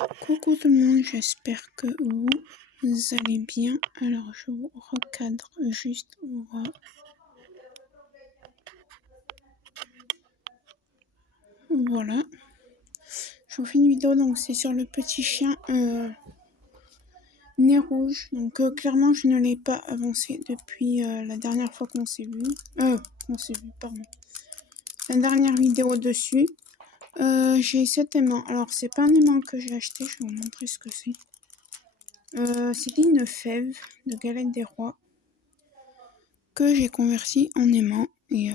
Coucou tout le monde, j'espère que vous allez bien. Alors je vous recadre juste. Voilà. Je vous fais une vidéo, donc c'est sur le petit chien nez rouge. Donc clairement je ne l'ai pas avancé depuis la dernière fois qu'on s'est vu. Pardon. La dernière vidéo dessus. J'ai cet aimant. Alors c'est pas un aimant que j'ai acheté, je vais vous montrer ce que c'est. C'était une fève de galette des rois que j'ai converti en aimant et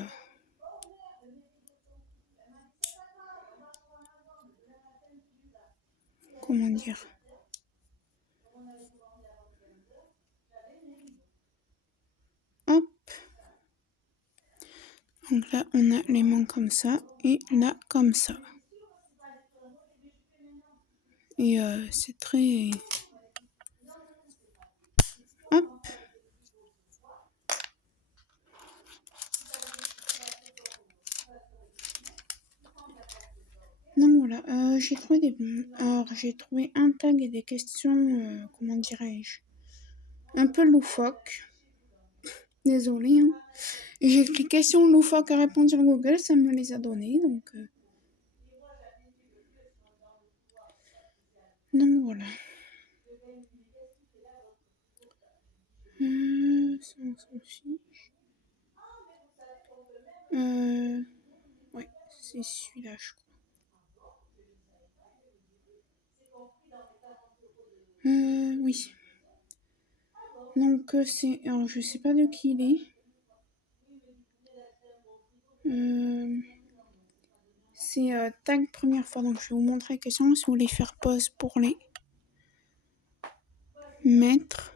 comment dire, hop, donc là on a l'aimant comme ça et là comme ça et c'est très, hop, donc voilà, j'ai trouvé j'ai trouvé un tag et des questions, comment dirais-je, un peu loufoques. Désolée, hein. J'ai écrit questions loufoques à répondre sur Google, ça me les a données, donc voilà. Ça on s'en fiche. Ouais, c'est celui-là, je crois. Oui. Donc c'est, alors je sais pas de qui il est. C'est tag première fois, donc je vais vous montrer la question si vous voulez faire pause pour les mettre.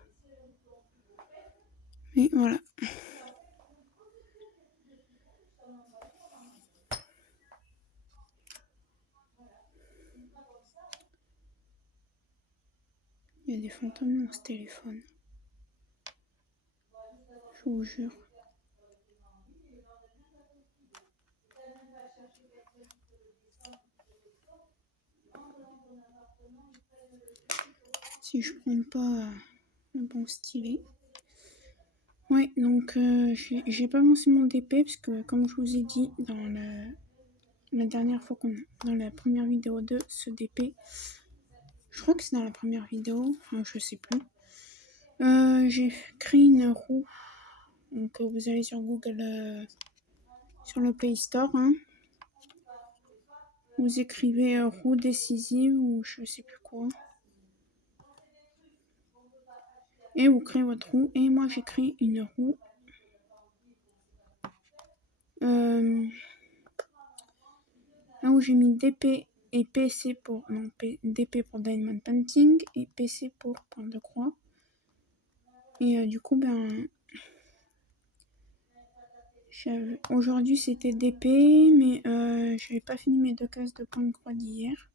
Et voilà. Il y a des fantômes dans ce téléphone. Je vous jure. Si je prends pas le bon stylet. Ouais, donc j'ai pas lancé mon DP parce que comme je vous ai dit dans la dernière fois dans la première vidéo de ce DP, je crois que c'est dans la première vidéo, enfin je sais plus. J'ai créé une roue. Donc vous allez sur Google, sur le Play Store, hein. Vous écrivez roue décisive ou je sais plus quoi. Et vous créez votre roue. Et moi j'ai créé une roue. Là où j'ai mis DP et PC pour. Non, DP pour Diamond Painting et PC pour point de croix. Et du coup, aujourd'hui c'était DP, mais j'avais pas fini mes 2 cases de point de croix d'hier.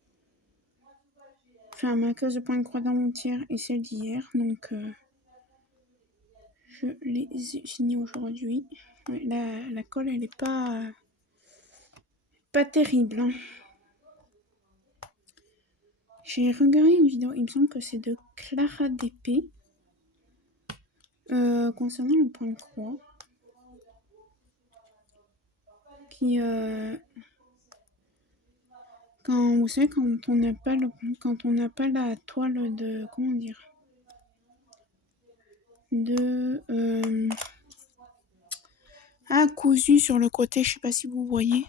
Enfin, ma case de point de croix d'avant-hier et celle d'hier. Donc, je les ai finies aujourd'hui. Ouais, la colle, elle est pas terrible, hein. J'ai regardé une vidéo, il me semble que c'est de Clara DP. Concernant le point de croix. Qui, quand vous savez, quand on n'a pas la toile de, comment dire, de cousu sur le côté, je sais pas si vous voyez.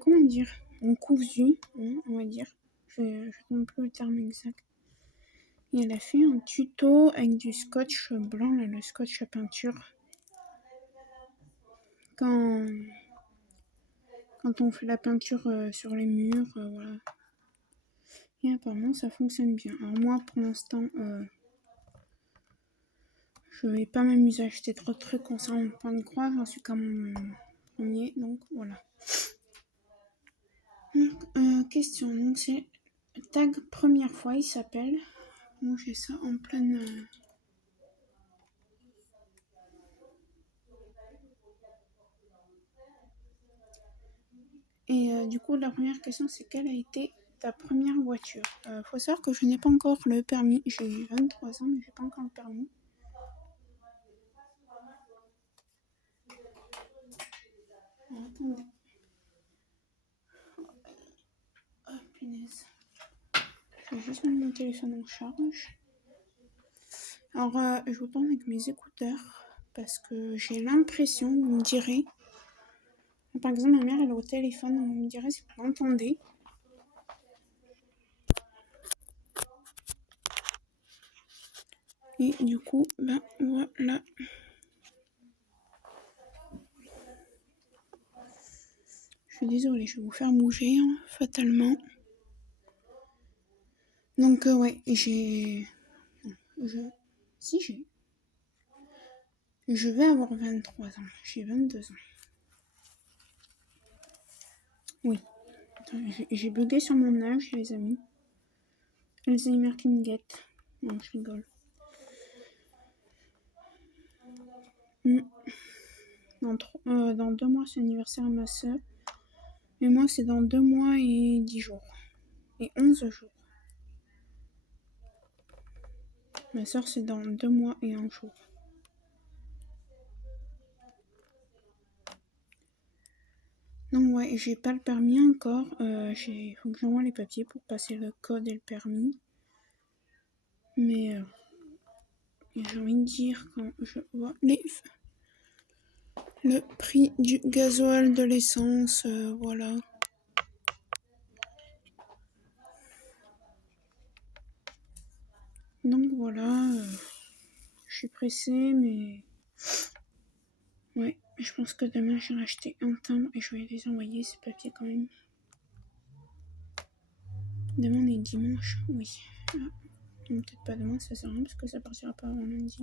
Comment dire, en cousu, hein, on va dire. Je ne comprends plus le terme exact. Et elle a fait un tuto avec du scotch blanc, là, le scotch à peinture. Quand on fait la peinture sur les murs, voilà. Et apparemment ça fonctionne bien. Alors moi pour l'instant, je vais pas m'amuser à acheter trop de trucs concernant le point de croix, j'en suis qu'à mon premier, donc voilà. Donc, question, donc c'est tag première fois, il s'appelle. Moi j'ai ça en pleine Et du coup, la première question, c'est quelle a été ta première voiture? Faut savoir que je n'ai pas encore le permis. J'ai 23 ans, mais j'ai pas encore le permis. Attendez. Oh, punaise. Je vais juste mettre mon téléphone en charge. Alors, je vous parle avec mes écouteurs parce que j'ai l'impression, vous me direz. Par exemple, ma mère, elle est au téléphone, vous me direz si vous l'entendez. Et du coup, ben voilà. Je suis désolée, je vais vous faire bouger, hein, fatalement. Donc, ouais, je vais avoir 23 ans. J'ai 22 ans. Oui. Attends, j'ai bugué sur mon âge, les amis. Alzheimer qui me guette. Non, je rigole. Dans 2 mois, c'est l'anniversaire de ma soeur. Et moi, c'est dans 2 mois et 10 jours. Et 11 jours. Ma soeur, c'est dans 2 mois et 1 jour. Donc ouais, j'ai pas le permis encore. Faut que j'envoie les papiers pour passer le code et le permis. Mais j'ai envie de dire quand je vois le prix du gasoil, de l'essence, voilà. Donc voilà, je suis pressée, mais ouais, je pense que demain je vais acheter un timbre et je vais les envoyer ces papiers quand même. Demain on est dimanche, oui. Ah, peut-être pas demain, ça sert à rien parce que ça partira pas avant lundi.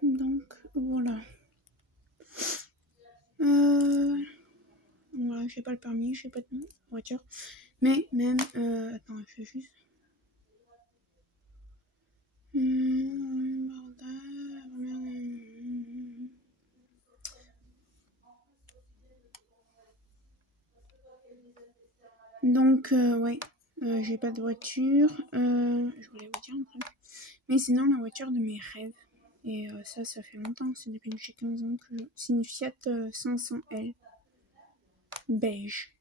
Donc voilà. Voilà, j'ai pas le permis, j'ai pas de voiture. Mais même, attends, je fais juste. Donc, ouais, j'ai pas de voiture. Je voulais vous dire un truc. Mais sinon, la voiture de mes rêves. Et ça fait longtemps, c'est depuis que j'ai 15 ans que je. C'est une Fiat 500L beige.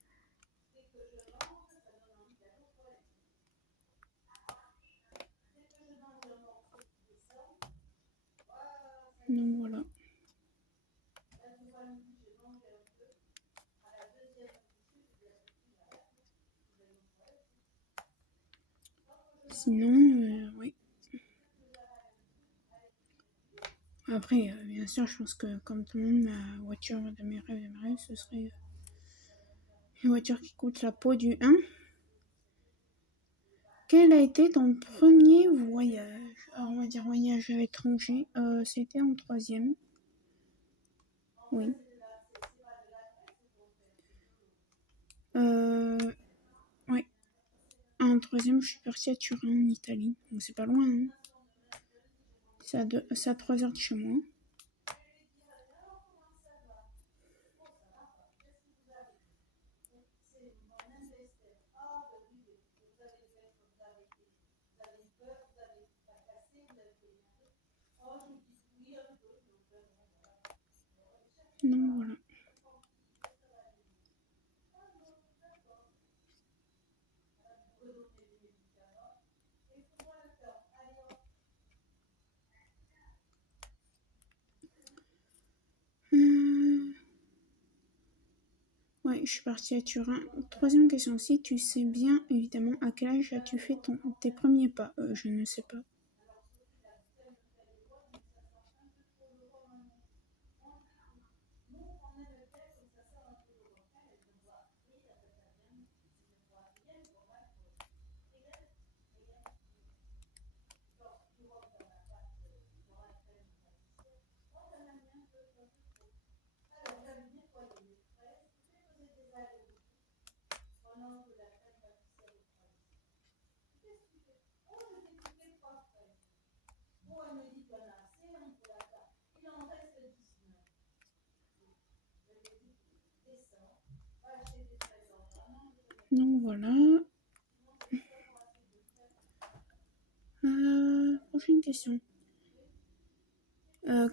Donc voilà. Sinon, oui. Après, bien sûr, je pense que comme tout le monde, ma voiture de mes rêves, ce serait une voiture qui coûte la peau du 1. Quel a été ton premier voyage? Alors, on va dire voyage à l'étranger. C'était en 3e. Oui. Ouais. En 3e, je suis partie à Turin, en Italie. Donc, c'est pas loin, hein. C'est à 3 heures de chez moi. Donc, voilà. Ouais, je suis partie à Turin. 3e question. Si tu sais bien, évidemment, à quel âge as-tu fait tes premiers pas? Je ne sais pas. Donc voilà. Prochaine question.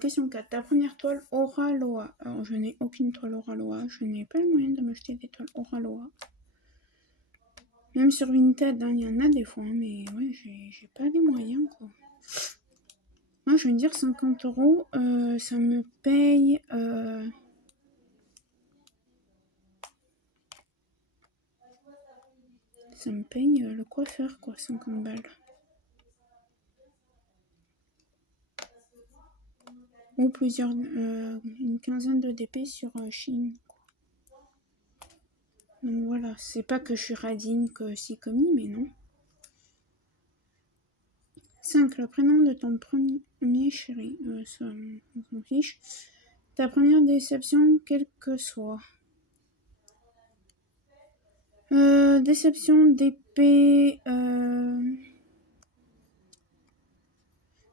Question 4. Ta première toile Aura Loa. Alors, je n'ai aucune toile Aura Loa. Je n'ai pas le moyen de m'acheter des toiles Aura Loa. Même sur Vinted, il y en a des fois, hein, mais ouais, j'ai pas les moyens, quoi. Moi, je vais dire 50 €. Ça me paye. Ça me paye le coiffeur, quoi, 50 balles. Ou plusieurs. Une quinzaine de DP sur Chine, quoi. Donc voilà, c'est pas que je suis radine que si commis, mais non. 5. Le prénom de ton premier chéri. Ça, on s'en fiche. Ta première déception, quelle que soit. Déception d'épée.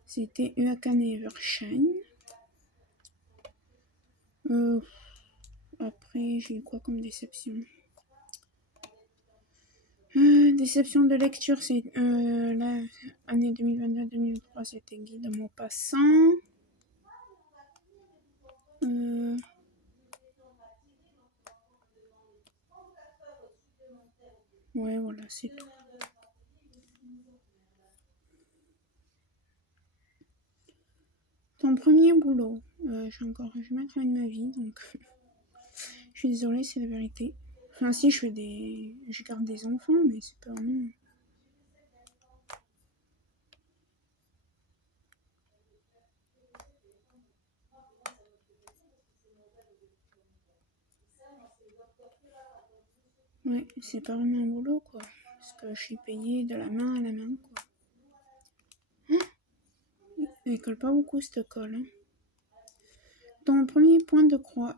C'était Uakan Evershine. Après, j'ai eu quoi comme déception? Déception de lecture, c'est la année 2022-2023, c'était Guy de Maupassant. Ouais, voilà, c'est tout. Ton premier boulot, j'ai encore jamais travaillé de ma vie, donc je suis désolée, c'est la vérité. Enfin, si, je garde des enfants, mais c'est pas vraiment. Ouais, c'est pas vraiment un boulot, quoi. Parce que je suis payée de la main à la main, quoi. Elle colle pas beaucoup, cette colle. Hein. Ton premier point de croix.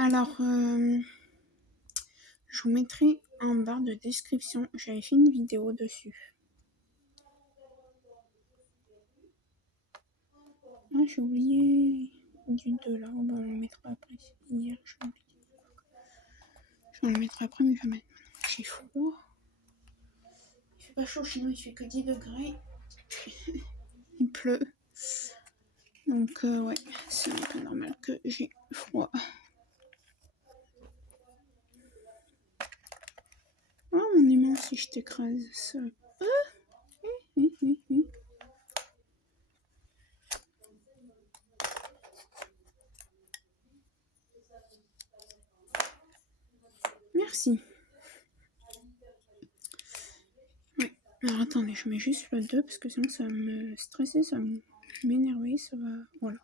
Alors, je vous mettrai en barre de description. J'avais fait une vidéo dessus. Ah, j'ai oublié du 2 là. Oh, bah, on le mettra après. Hier, j'ai oublié. Je vais le mettre après, mais je vais mettre. J'ai froid. Il fait pas chaud chez nous, il fait que 10 degrés. Il pleut. Donc, ouais, c'est un peu normal que j'ai froid. Oh, mon aimant, si je t'écrase ça. Ah, oui. Merci. Ouais. Alors, attendez, je mets juste le 2 parce que sinon ça va me stresser, ça va m'énerver, ça va. Voilà.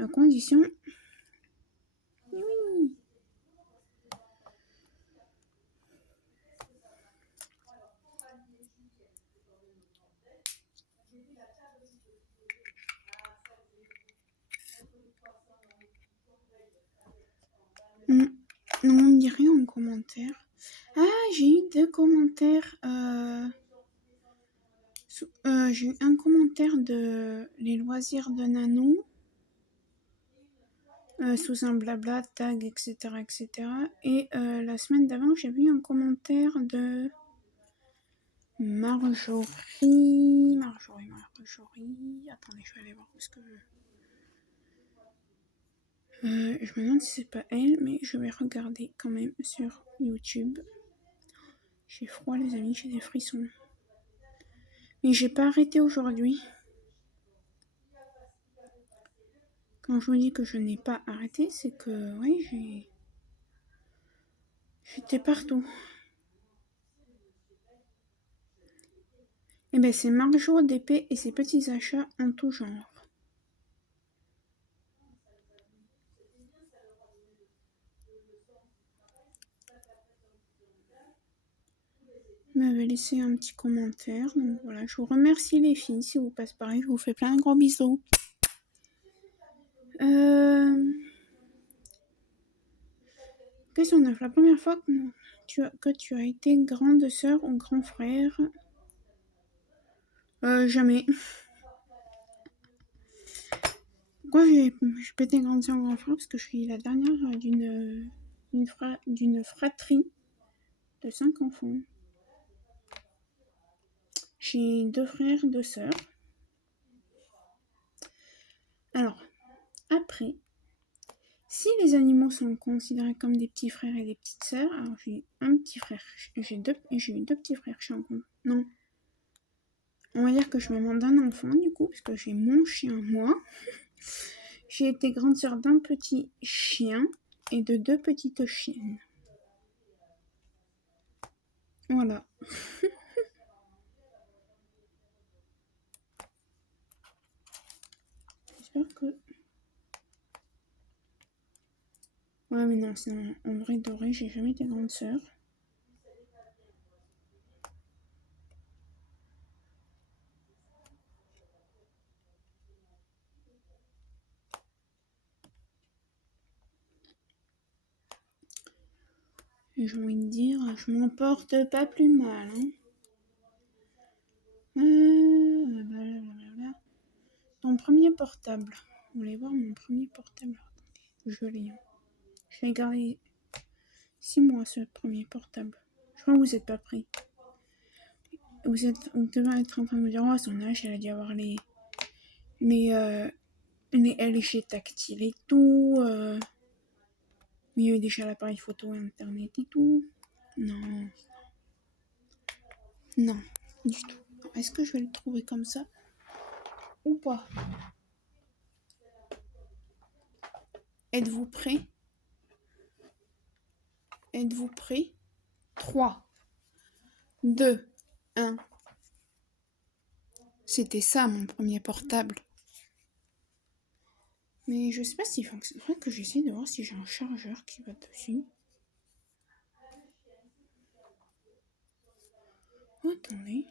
À condition. Oui. Non, on me dit rien en commentaire. Ah, j'ai eu 2 commentaires. J'ai eu un commentaire de les loisirs de Nano. Sous un blabla, tag, etc. Et la semaine d'avant, j'ai vu un commentaire de Marjorie. Attendez, je vais aller voir parce que je me demande si c'est pas elle, mais je vais regarder quand même sur YouTube. J'ai froid, les amis, j'ai des frissons. Mais j'ai pas arrêté aujourd'hui. Quand je vous dis que je n'ai pas arrêté, c'est que, ouais, j'étais partout. Et ben, c'est Marjo d'épée et ses petits achats en tout genre. M'avait laissé un petit commentaire. Donc voilà, je vous remercie les filles. Si vous passez pareil, je vous fais plein de gros bisous. Question 9. La première fois que tu as été grande sœur ou grand frère. Jamais. Pourquoi j'ai pété grande sœur grand frère? Parce que je suis la dernière d'une fratrie de 5 enfants. J'ai 2 frères, 2 sœurs. Alors, après, si les animaux sont considérés comme des petits frères et des petites sœurs, alors j'ai un petit frère, j'ai eu 2 petits frères, je suis en compte. Non. On va dire que je suis maman d'un enfant, du coup, parce que j'ai mon chien, moi. J'ai été grande sœur d'un petit chien et de 2 petites chiennes. Voilà. J'espère que... Ouais, mais non, sinon, en vrai, doré, j'ai jamais été grande sœur. Et j'ai envie de dire, je m'en porte pas plus mal. Hein. Ton premier portable. Vous voulez voir mon premier portable? Attendez, je l'ai. Je l'ai gardé 6 mois, ce premier portable. Je crois que vous n'êtes pas prêts. Vous devez être en train de me dire, oh, à son âge, elle a dû avoir les LG tactiles et tout. Mais il y avait déjà l'appareil photo et internet et tout. Non. Non, du tout. Est-ce que je vais le trouver comme ça ou pas? Êtes-vous prêts? Êtes-vous prêts? 3, 2, 1. C'était ça mon premier portable. Mais je sais pas s'il fonctionne. Faudrait que j'essaie de voir si j'ai un chargeur qui va dessus. Oh, attendez.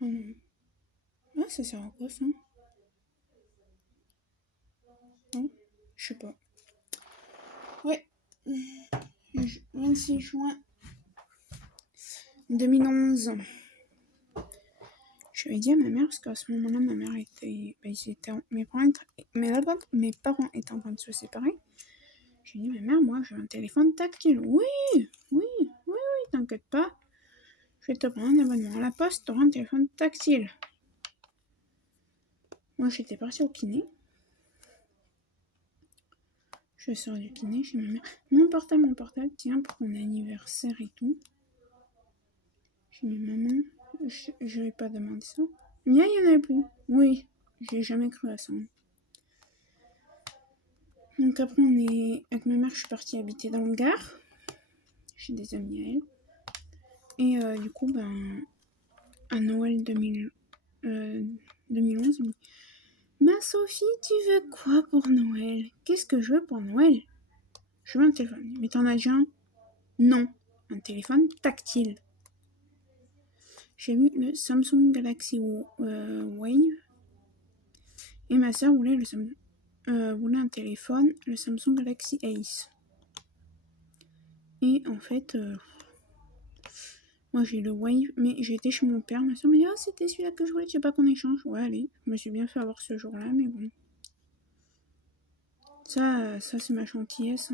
Ah, ça sert à quoi ça? Oh, je sais pas. Ouais. 26 juin 2011. Je vais dire à ma mère, parce qu'à ce moment-là, ma mère était. Mes parents étaient en train de se séparer. J'ai dit, ma mère, moi, j'ai un téléphone tactile. Oui, t'inquiète pas. Je vais te prendre un abonnement à la poste, t'auras un téléphone tactile. Moi, j'étais partie au kiné. Je sors du kiné chez ma mère. Mon portable, tiens, pour ton anniversaire et tout. J'ai mis maman, je vais pas demander ça. Il y en avait plus. Oui, j'ai jamais cru à ça. Donc après, avec ma mère, je suis partie habiter dans le Gard. J'ai des amis à elle. Et du coup, à Noël 2011, ma Sophie, tu veux quoi pour Noël? Qu'est-ce que je veux pour Noël? Je veux un téléphone. Mais t'en as déjà un? Non, un téléphone tactile. J'ai vu le Samsung Galaxy Wave. Et ma soeur voulait un téléphone, le Samsung Galaxy Ace. Et en fait, moi j'ai le Wave, mais j'ai été chez mon père. Ma soeur m'a dit, ah, c'était celui-là que je voulais, tu sais pas qu'on échange? Ouais, allez, je me suis bien fait avoir ce jour-là, mais bon. Ça c'est ma gentillesse.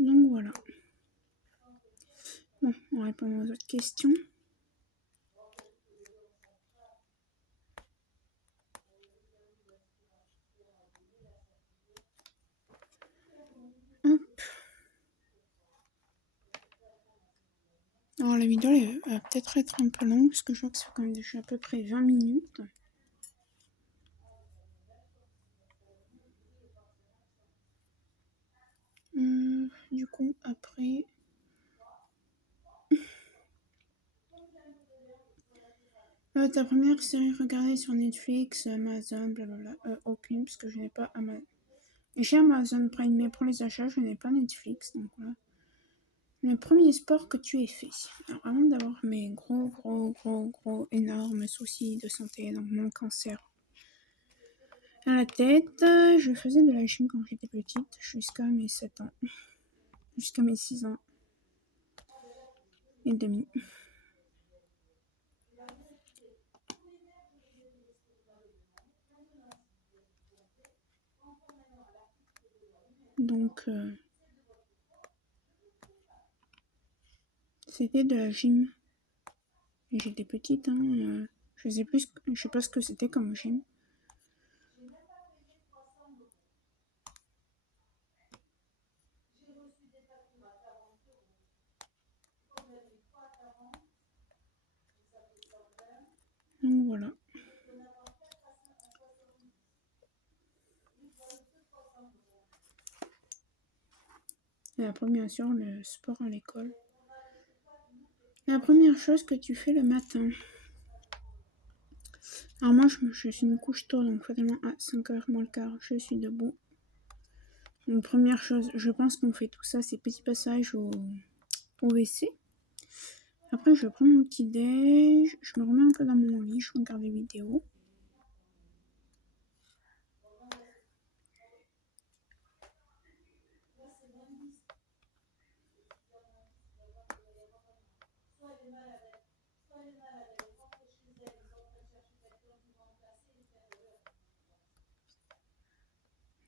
Donc voilà. Bon, on répond aux autres questions. Hop. Alors la vidéo elle va peut-être être un peu longue parce que je vois que c'est quand même déjà à peu près 20 minutes. Du coup après... Ta première série regardée sur Netflix, Amazon, blablabla. Aucune parce que je n'ai pas Amazon. J'ai Amazon Prime mais pour les achats je n'ai pas Netflix donc voilà. Le premier sport que tu aies fait. Alors, avant d'avoir mes gros, énormes soucis de santé, donc mon cancer à la tête, je faisais de la gym quand j'étais petite, jusqu'à mes 7 ans. Jusqu'à mes 6 ans et demi. Donc, c'était de la gym. Et j'étais petite, hein. Je sais pas ce que c'était comme gym. Donc voilà. Et après, bien sûr, le sport à l'école. La première chose que tu fais le matin. Alors moi, je suis une couche tôt, donc fatalement à 5h moins le quart, je suis debout. Donc première chose, je pense qu'on fait tout ça, ces petits passages au WC. Après, je prends mon petit déj, je me remets un peu dans mon lit, je regarde des vidéos.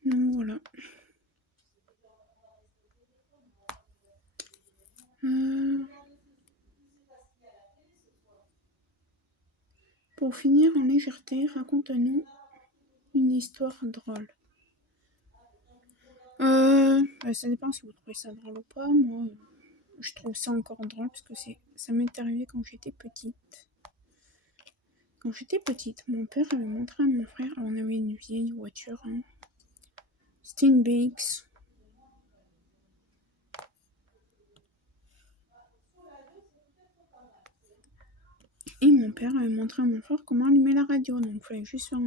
Donc voilà. Pour finir en légèreté, raconte-nous une histoire drôle. Ça dépend si vous trouvez ça drôle ou pas. Moi, je trouve ça encore drôle parce que ça m'est arrivé quand j'étais petite. Quand j'étais petite, mon père avait montré à mon frère, alors on avait une vieille voiture, hein. C'était une BX. Et mon père avait montré à mon frère comment allumer la radio. Donc il fallait juste faire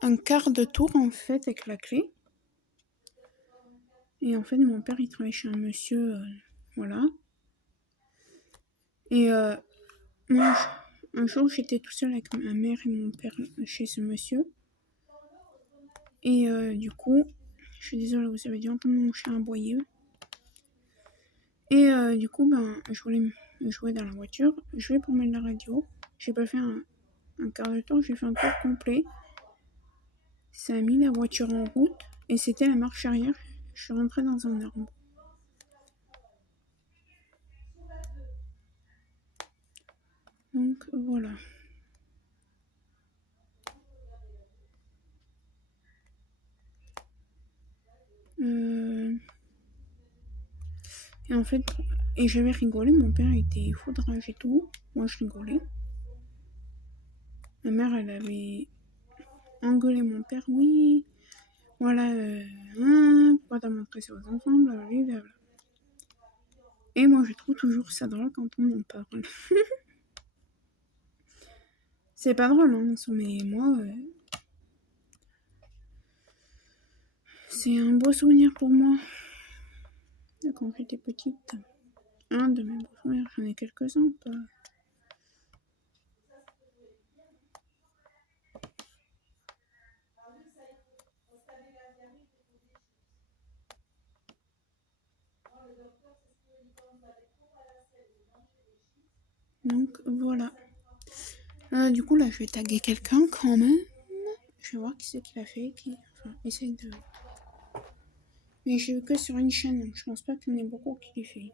un quart de tour en fait avec la clé. Et en fait, mon père il travaillait chez un monsieur, voilà. Et moi, un jour, j'étais tout seul avec ma mère et mon père chez ce monsieur. Et du coup, je suis désolée, vous avez dû entendre mon chien aboyer. Et du coup, je voulais jouer dans la voiture. Je vais pour mettre la radio. J'ai pas fait un quart de tour, j'ai fait un tour complet. Ça a mis la voiture en route et c'était la marche arrière. Je suis rentrée dans un arbre. Donc voilà. Et en fait, j'avais rigolé, mon père était foudrage et tout. Moi je rigolais. Ma mère elle avait engueulé mon père, oui, voilà, pourquoi t'as montré ça aux enfants, blablabla. Et moi je trouve toujours ça drôle quand on en parle. C'est pas drôle, hein, mais moi, c'est un beau souvenir pour moi. De quand j'étais petite. Un de mes beaux souvenirs, j'en ai quelques-uns, pas. Donc voilà. Du coup là je vais taguer quelqu'un quand même. Je vais voir qui c'est qui l'a fait, enfin essaye de. Mais j'ai vu que sur une chaîne, donc je pense pas qu'il y en ait beaucoup qui l'aient fait.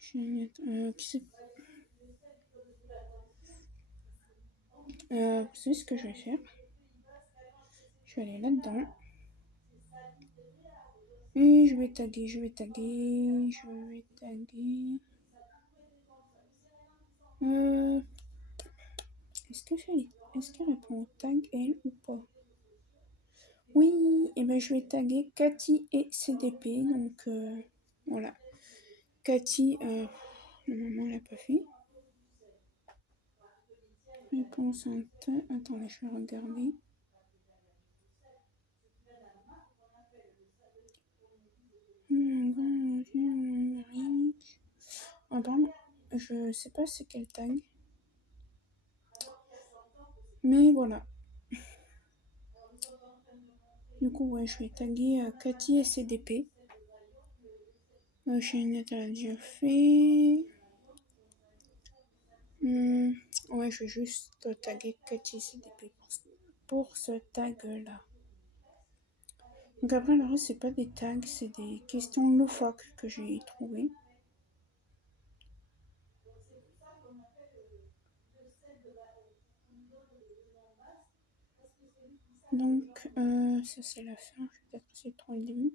Je vais mettre. Qui c'est vous savez ce que je vais faire? Je vais aller là-dedans. Et je vais taguer. Est-ce qu'elle répond au tag, elle, ou pas? Oui, et ben je vais taguer Cathy et CDP, donc voilà. Cathy, normalement elle a pas fait. Réponse en attendez, je vais regarder. je sais pas c'est quel tag. Mais voilà. Du coup, ouais, je vais taguer Cathy et CDP. Chaînette, elle a déjà fait. Ouais, je vais juste taguer Cathy et CDP pour ce tag-là. Donc après, le reste, c'est pas des tags, c'est des questions loufoques que j'ai trouvées. Donc, ça c'est la fin. Je vais peut-être essayer de trouver le début.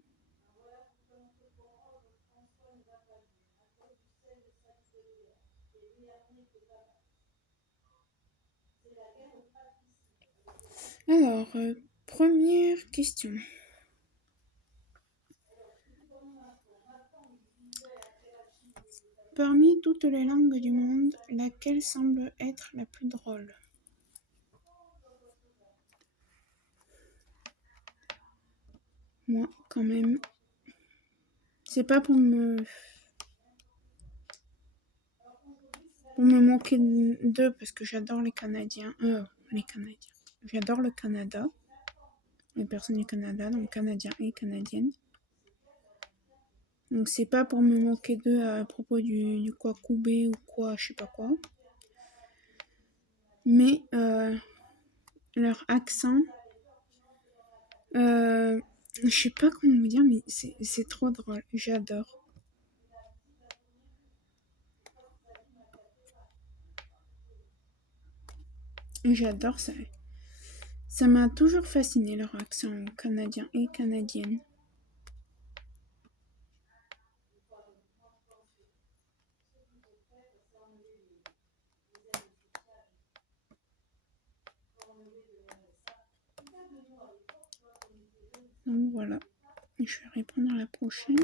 Alors, première question. Parmi toutes les langues du monde, laquelle semble être la plus drôle? Moi, quand même. C'est pas pour me moquer d'eux parce que j'adore les Canadiens. Les Canadiens. J'adore le Canada. Les personnes du Canada, donc Canadiens et Canadiennes. Donc c'est pas pour me moquer d'eux à propos du Kwakubé ou quoi, je sais pas quoi. Mais leur accent, je sais pas comment vous dire, mais c'est trop drôle. J'adore. J'adore ça. Ça m'a toujours fasciné leur accent canadien et canadienne. Donc voilà. Je vais répondre à la prochaine.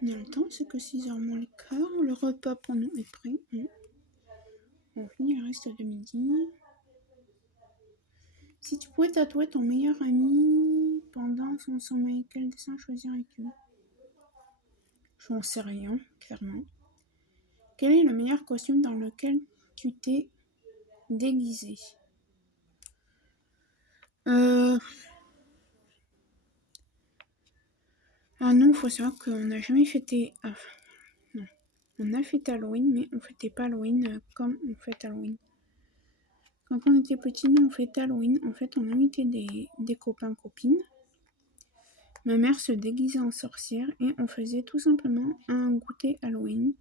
On a le temps, c'est que 6h moins le quart. Le repas pour nous est prêt. On finit le reste de midi. Si tu pouvais tatouer ton meilleur ami pendant son sommeil, quel dessin choisirais-tu? Je n'en sais rien, clairement. Quel est le meilleur costume dans lequel tu t'es déguisé? Ah non, il faut savoir qu'on n'a jamais fêté... Ah, non. On a fêté Halloween, mais on fêtait pas Halloween comme on fête Halloween. Quand on était petit, nous on fêtait Halloween. En fait, on invitait des copains, copines. Ma mère se déguisait en sorcière et on faisait tout simplement un goûter Halloween.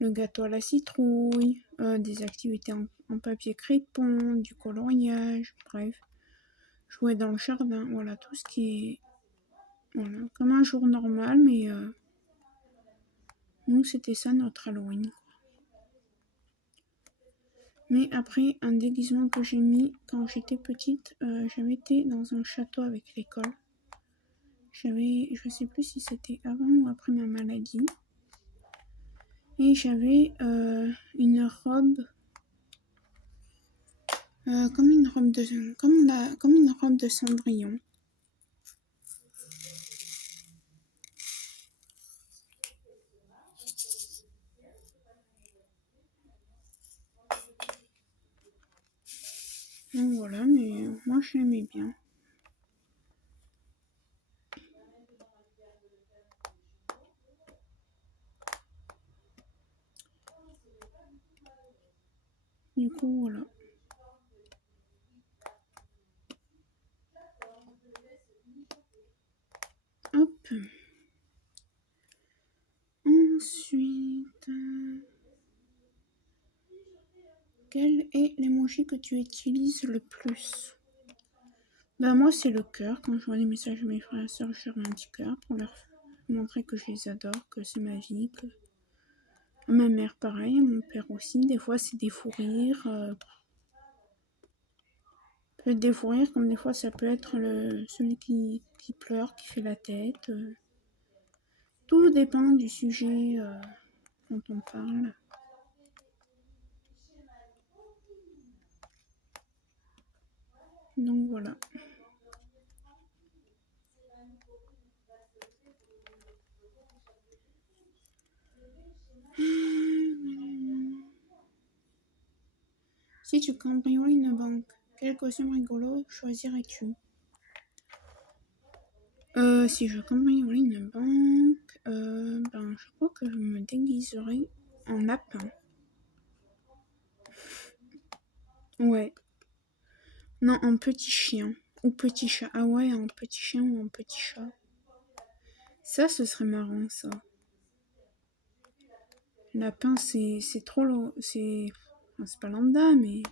Le gâteau à la citrouille, des activités en papier crépon, du coloriage, bref. Jouer dans le jardin, voilà, tout ce qui est... Voilà, comme un jour normal, mais nous c'était ça notre Halloween. Mais après, un déguisement que j'ai mis quand j'étais petite, j'avais été dans un château avec l'école. Je sais plus si c'était avant ou après ma maladie. Et j'avais une robe, comme une robe de Cendrillon. Donc voilà, mais moi je l'aimais bien. Du coup, voilà. Hop. Ensuite, quel est l'emoji que tu utilises le plus? Bah moi c'est le cœur. Quand je vois des messages de mes frères et sœurs, je remets un petit cœur pour leur montrer que je les adore, que c'est ma vie, que... Ma mère pareil, mon père aussi. Des fois c'est des fous rires. Peut être des fous rires, comme des fois ça peut être celui qui pleure, qui fait la tête. Tout dépend du sujet dont on parle. Donc voilà. Si tu cambrioles une banque, quel costume rigolo choisirais-tu? Si je cambriolais une banque, je crois que je me déguiserais en lapin. Ouais. Non, en petit chien. Ou petit chat. Ah ouais, en petit chien ou en petit chat. Ça, ce serait marrant, ça. Lapin, c'est trop... C'est... Enfin, c'est pas lambda, mais...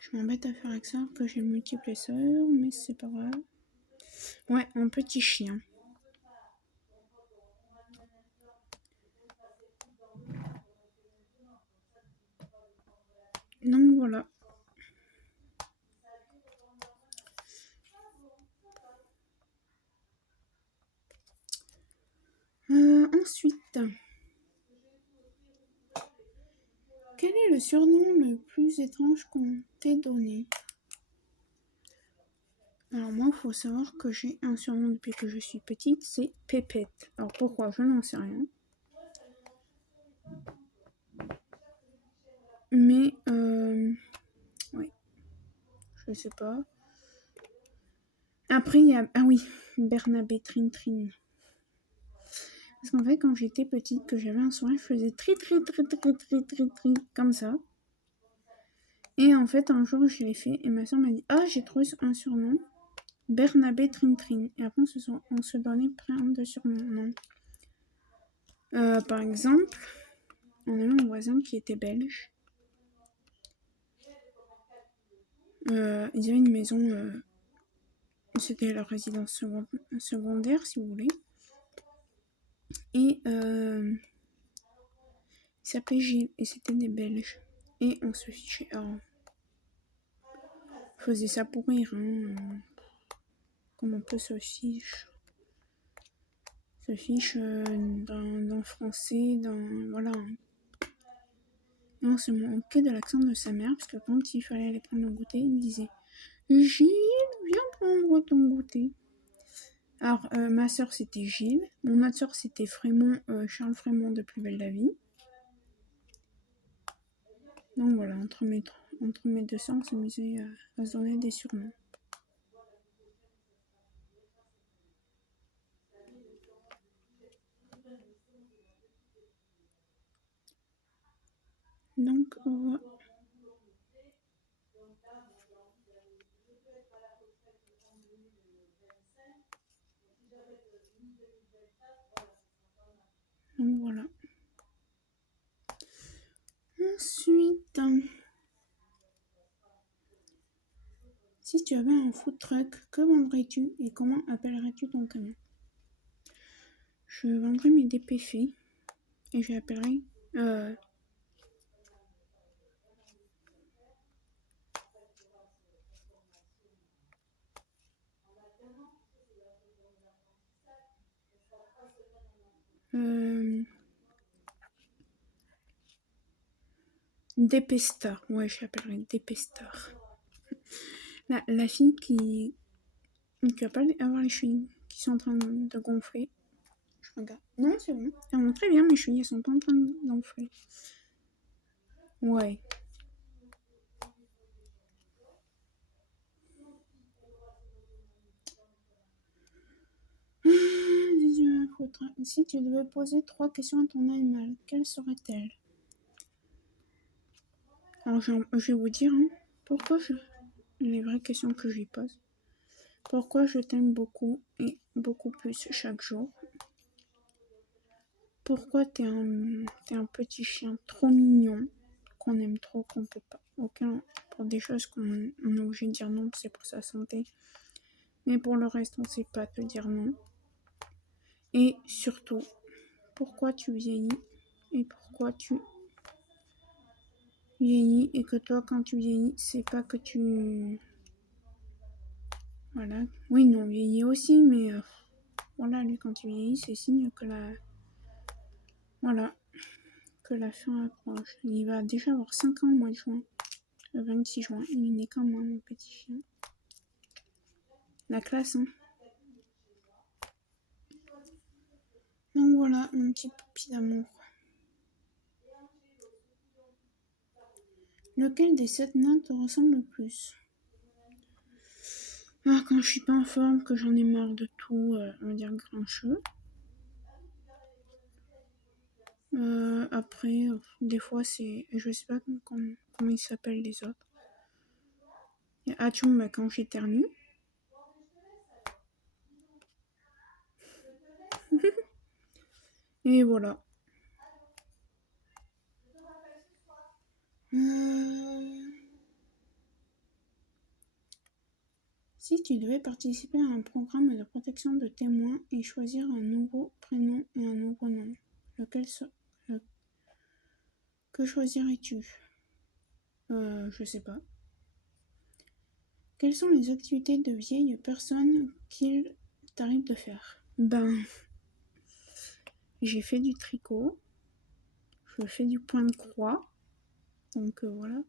Je m'embête à faire avec ça, que j'ai multiples sœurs, mais c'est pas grave. Ouais, un petit chien. Donc voilà. Ensuite, quel est le surnom le plus étrange qu'on t'ait donné? Alors moi, il faut savoir que j'ai un surnom depuis que je suis petite, c'est Pépette. Alors pourquoi? Je n'en sais rien. Mais, ouais, je sais pas. Après, il y a... Ah oui, Bernabé Trin Trin. Parce qu'en fait, quand j'étais petite, que j'avais un sourire, je faisais tri tri tri tri tri tri tri comme ça. Et en fait, un jour, je l'ai fait et ma soeur m'a dit « Ah, j'ai trouvé un surnom, Bernabé Trin Trin. » Et après, on se donnait plein de surnoms. Par exemple, on avait un voisin qui était belge. Ils avaient une maison, c'était leur résidence secondaire, si vous voulez. Et il s'appelait Gilles et c'était des Belges. Et on se fichait. Alors, je faisais ça pour rire, hein. Comme on peut se fiche dans le français, voilà. Et on se moquait de l'accent de sa mère, parce que quand il fallait aller prendre le goûter, il disait « Gilles, viens prendre ton goûter ». Alors, ma soeur, c'était Gilles. Mon autre soeur, c'était Frémont, Charles Frémont de Plus belle la vie. Donc voilà, entre mes deux soeurs, on s'amusait à se donner des surnoms. Donc, voilà. Donc voilà. Ensuite, si tu avais un food truck, que vendrais-tu et comment appellerais-tu ton camion? Je vendrais mes DPF et je l'appellerais Dépestar. Ouais, je l'appellerais Dépestar. La fille qui va pas avoir les chevilles qui sont en train de gonfler. Je regarde. Non, c'est bon. Elles vont très bien, mes chevilles, elles sont pas en train de gonfler. Ouais. Si tu devais poser 3 questions à ton animal, quelles seraient-elles? Alors, je vais vous dire les vraies questions que je lui pose. Pourquoi je t'aime beaucoup et beaucoup plus chaque jour? Pourquoi t'es un petit chien trop mignon, qu'on aime trop, qu'on peut pas. Pour des choses qu'on est obligé de dire non, c'est pour sa santé. Mais pour le reste, on sait pas te dire non. Et surtout, pourquoi tu vieillis et pourquoi tu vieillis et que toi, quand tu vieillis, c'est pas que tu... Voilà. Oui, non, vieillis aussi, mais voilà, lui, quand il vieillit, c'est signe que Voilà, que la fin approche. Il va déjà avoir 5 ans au mois de juin. Le 26 juin, il est né comme moi, mon petit chien. La classe, hein. Donc voilà, mon petit pupi d'amour. Lequel des 7 nains te ressemble le plus? Ah, quand je suis pas en forme, que j'en ai marre de tout, on va dire Grincheux. Après, des fois, c'est... Je sais pas comment ils s'appellent les autres. Il y a Atchon, bah, quand j'éternue. Et voilà. Si tu devais participer à un programme de protection de témoins et choisir un nouveau prénom et un nouveau nom, que choisirais-tu? Je sais pas. Quelles sont les activités de vieilles personnes qu'il t'arrive de faire? Ben, j'ai fait du tricot. Je fais du point de croix. Donc voilà.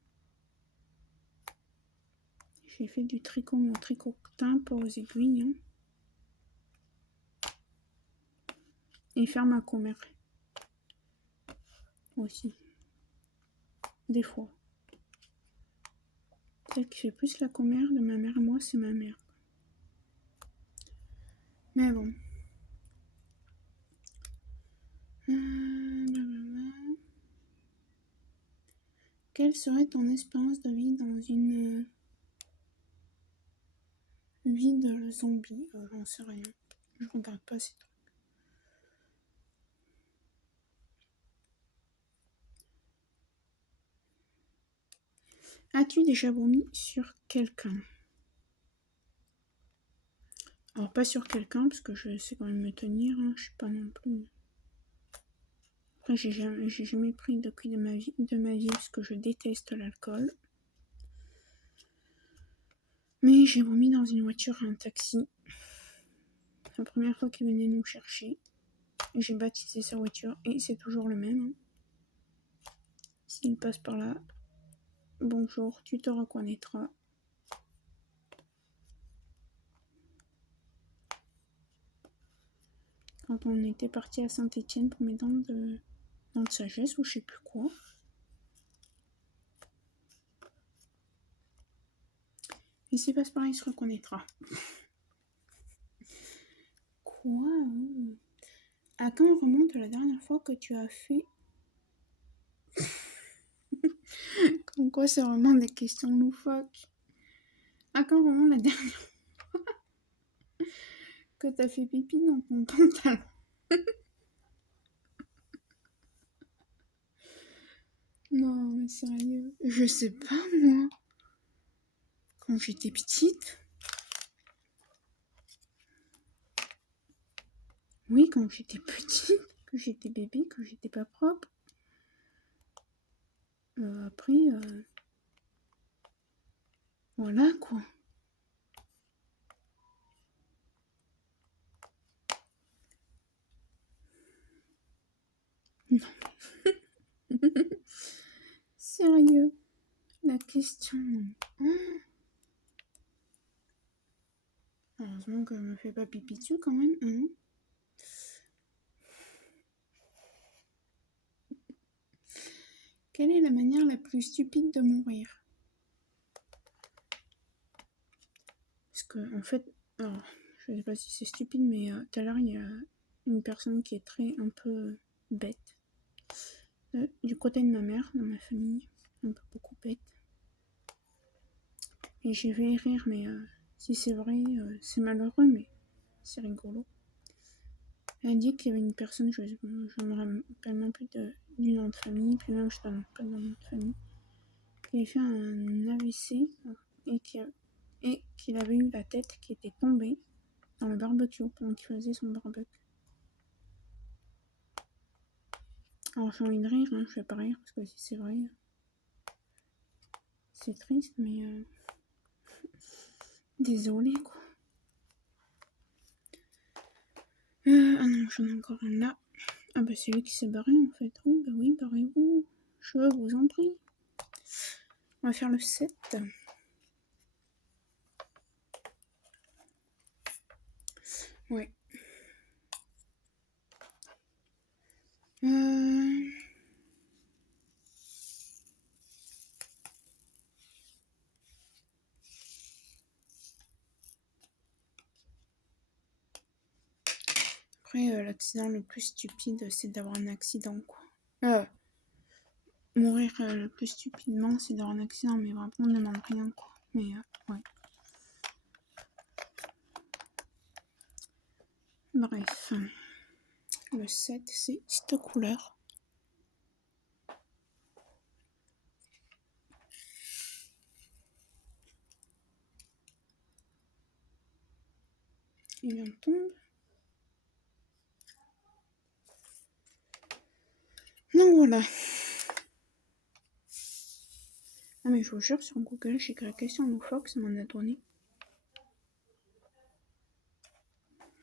J'ai fait du tricot, mon tricotin pour aux aiguilles. Hein. Et faire ma commère. Aussi. Des fois. Celle qui fait plus la commère de ma mère et moi, c'est ma mère. Mais bon. Quelle serait ton espérance de vie dans une vie de zombie? J'en sais rien. Je regarde pas ces trucs. As-tu déjà vomi sur quelqu'un? Alors pas sur quelqu'un parce que je sais quand même me tenir. Hein. Je suis pas non plus. Après j'ai jamais pris de cul de ma vie parce que je déteste l'alcool. Mais j'ai vomi dans une voiture à un taxi. La première fois qu'il venait nous chercher. J'ai baptisé sa voiture et c'est toujours le même. Hein. S'il passe par là, bonjour, tu te reconnaîtras. Quand on était parti à Saint-Étienne pour mes dents de sagesse ou je sais plus quoi. Et s'il passe par là, il se reconnaîtra. Quoi? À quand remonte la dernière fois que tu as fait... Comme quoi, c'est vraiment des questions loufoques. À quand remonte la dernière fois que tu as fait pipi dans ton pantalon? Non, mais sérieux. Je sais pas, moi. Quand j'étais petite. Oui, quand j'étais petite. Que j'étais bébé, que j'étais pas propre. Après, voilà quoi. Non. Sérieux. La question. Heureusement que je me fais pas pipi dessus quand même. Hein. Quelle est la manière la plus stupide de mourir? Parce que en fait, alors, je sais pas si c'est stupide, mais tout à l'heure il y a une personne qui est très un peu bête. Du côté de ma mère, dans ma famille, un peu beaucoup bête. Et j'ai vais rire, mais si c'est vrai, c'est malheureux, mais c'est rigolo. Elle a dit qu'il y avait une personne, je me rappelle même plus du nom de famille, puis même je donne pas le nom de famille, qui avait fait un AVC et qu'il avait eu la tête qui était tombée dans le barbecue pendant qu'il faisait son barbecue. Alors j'ai envie de rire, hein, je vais pas rire parce que si c'est vrai, c'est triste, mais désolée quoi. Ah non, j'en ai encore un là. Ah bah c'est lui qui s'est barré en fait. Oui, bah oui, barrez-vous. Je vous en prie. On va faire le 7. Ouais. Après, l'accident le plus stupide, c'est d'avoir un accident, quoi. Mourir le plus stupidement, c'est d'avoir un accident, mais vraiment, on ne demande rien, quoi. Mais, ouais. Bref. Le 7, c'est cette couleur. Il en tombe. Donc voilà. Ah mais je vous jure, sur Google, j'ai écrit la question loufoque, ça m'en a donné.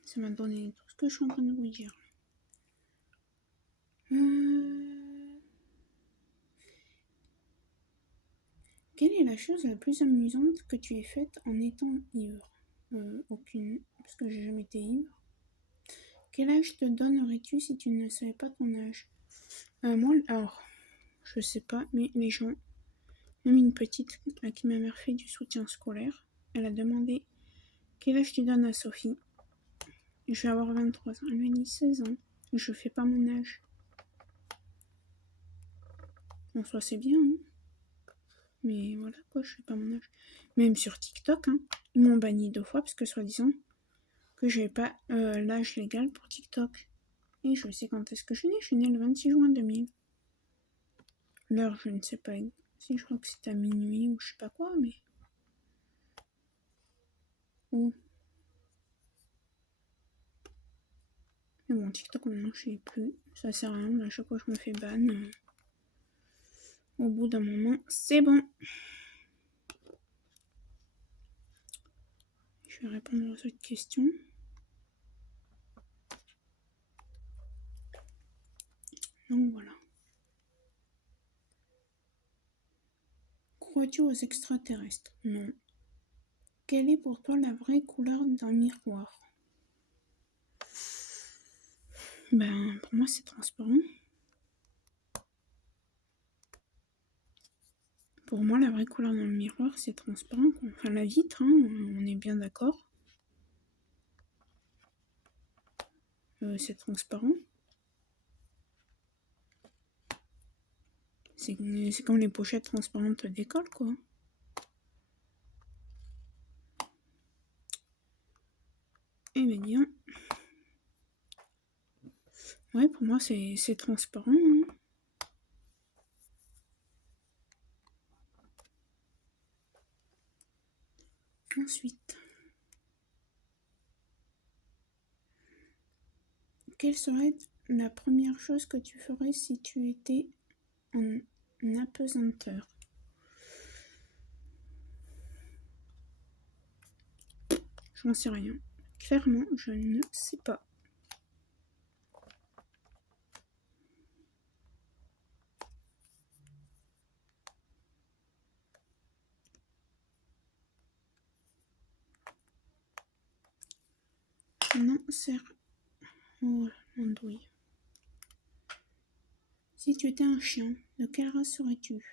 Ça m'a donné tout ce que je suis en train de vous dire. Quelle est la chose la plus amusante que tu aies faite en étant ivre? Aucune, parce que j'ai jamais été ivre. Quel âge te donnerais-tu si tu ne savais pas ton âge? Moi, alors, je sais pas, mais les gens, même une petite à qui ma mère fait du soutien scolaire, elle a demandé quel âge tu donnes à Sophie? Je vais avoir 23 ans. Elle m'a dit 16 ans. Je fais pas mon âge. En soi, c'est bien, hein. Mais voilà, quoi, je fais pas mon âge. Même sur TikTok, hein, ils m'ont banni 2 fois parce que soi-disant que j'avais pas l'âge légal pour TikTok. Et je sais quand est-ce que je suis née. Je suis née le 26 juin 2000. L'heure, je ne sais pas si je crois que c'est à minuit ou je sais pas quoi, mais... Oh. Mais bon, TikTok, maintenant, je sais plus. Ça sert à rien. À chaque fois que je me fais ban, au bout d'un moment, c'est bon. Je vais répondre aux autres questions. Donc voilà. Crois-tu aux extraterrestres? Non. Quelle est pour toi la vraie couleur d'un miroir? Ben, pour moi, c'est transparent. Pour moi, la vraie couleur d'un miroir, c'est transparent. Enfin, la vitre, hein, on est bien d'accord. C'est transparent. C'est comme les pochettes transparentes d'école, quoi. Eh bien, ouais, pour moi, c'est transparent. Hein. Ensuite, quelle serait la première chose que tu ferais si tu étais un apesanteur? Je n'en sais rien. Clairement, je ne sais pas. Non, c'est... Oh, l'andouille. Si tu étais un chien, de quelle race serais-tu?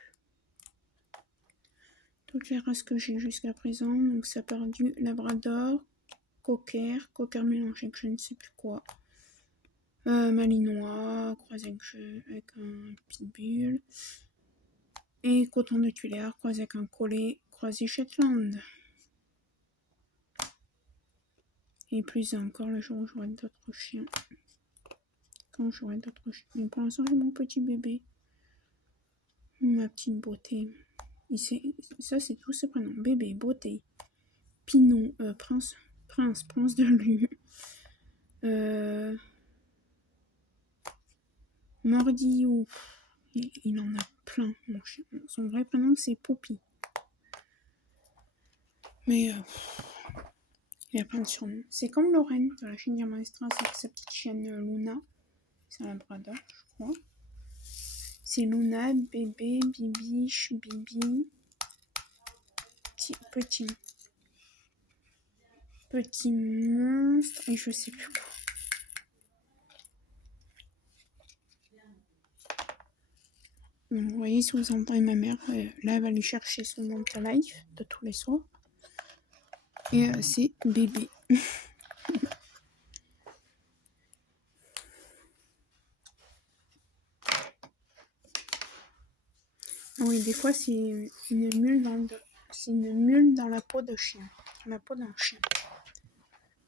Toutes les races que j'ai jusqu'à présent, donc ça part du labrador, cocker mélangé avec je ne sais plus quoi, malinois, croisé avec un pitbull, et coton de Tuléar, croisé avec un collet, croisé Shetland. Et plus encore le jour où j'aurai d'autres chiens. Quand j'aurai d'autres chiens. Mais pour l'instant, j'ai mon petit bébé. Ma petite beauté. Ça, c'est tout ce prénom. Bébé, beauté. Pinot, prince de Lu. Mordillou. Il en a plein, mon chien. Son vrai prénom, c'est Poppy. Mais il a plein de surnoms. C'est comme Lorraine de la chaîne Diamantestra, c'est sa petite chienne Luna. C'est un labrador, je crois. C'est Luna, bébé, bibiche, bibi, petit. petit monstre et je sais plus quoi. Donc, vous voyez, si vous entendez ma mère, là, elle va lui chercher son Mental Life de tous les soirs. Et c'est bébé. Oui, des fois, c'est une mule dans la peau de chien. La peau d'un chien.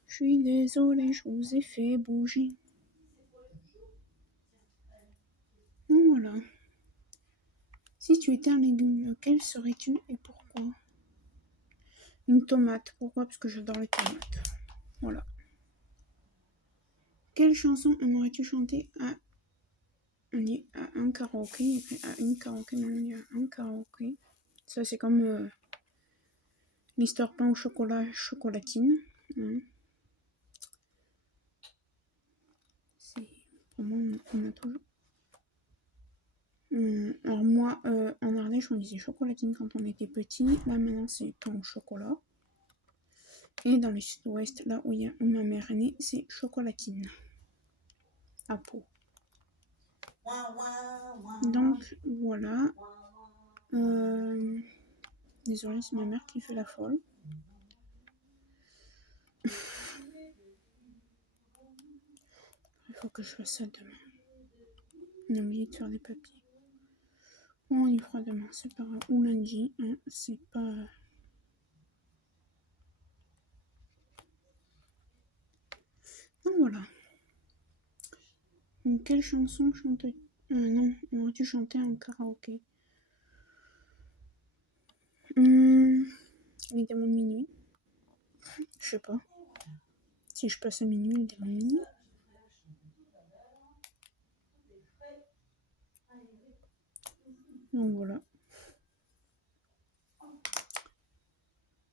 Je suis désolée, je vous ai fait bouger. Donc voilà. Si tu étais un légume, lequel serais-tu et pourquoi? Une tomate. Pourquoi? Parce que j'adore les tomates. Voilà. Quelle chanson aimerais-tu chanter à un karaoké? À une karaoké, non, il y a un karaoké. Ça, c'est comme l'histoire pain au chocolat, chocolatine. Hein. Pour moi, on a toujours. Alors moi, en Ardèche, on disait chocolatine quand on était petit. Là, maintenant, c'est pain au chocolat. Et dans le sud-ouest, là où ma mère est née, c'est chocolatine. À peau. Donc, voilà. Désolée, c'est ma mère qui fait la folle. Il faut que je fasse ça demain. On a oublié de faire des papiers. Bon, on y fera demain, c'est pas grave. Ou lundi, hein, c'est pas... Donc voilà. Donc, quelle chanson chante... non, aurais-tu chanté en karaoké? Les démons de minuit. Je sais pas. Si je passe à minuit, les démons de minuit. Donc voilà.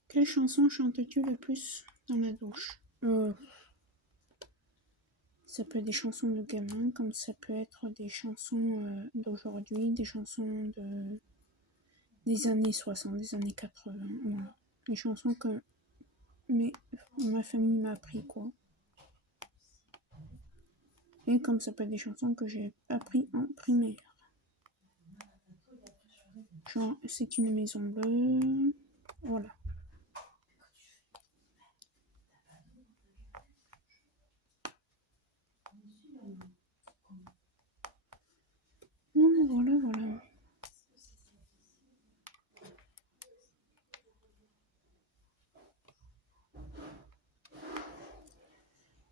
Quelle chanson chantes-tu le plus dans la douche? Ça peut être des chansons de gamin, comme ça peut être des chansons d'aujourd'hui, des chansons des années 60, des années 80. Voilà. Les chansons que ma famille m'a appris, quoi. Et comme ça peut être des chansons que j'ai appris en primaire. Genre, c'est une maison bleue. Voilà. Voilà.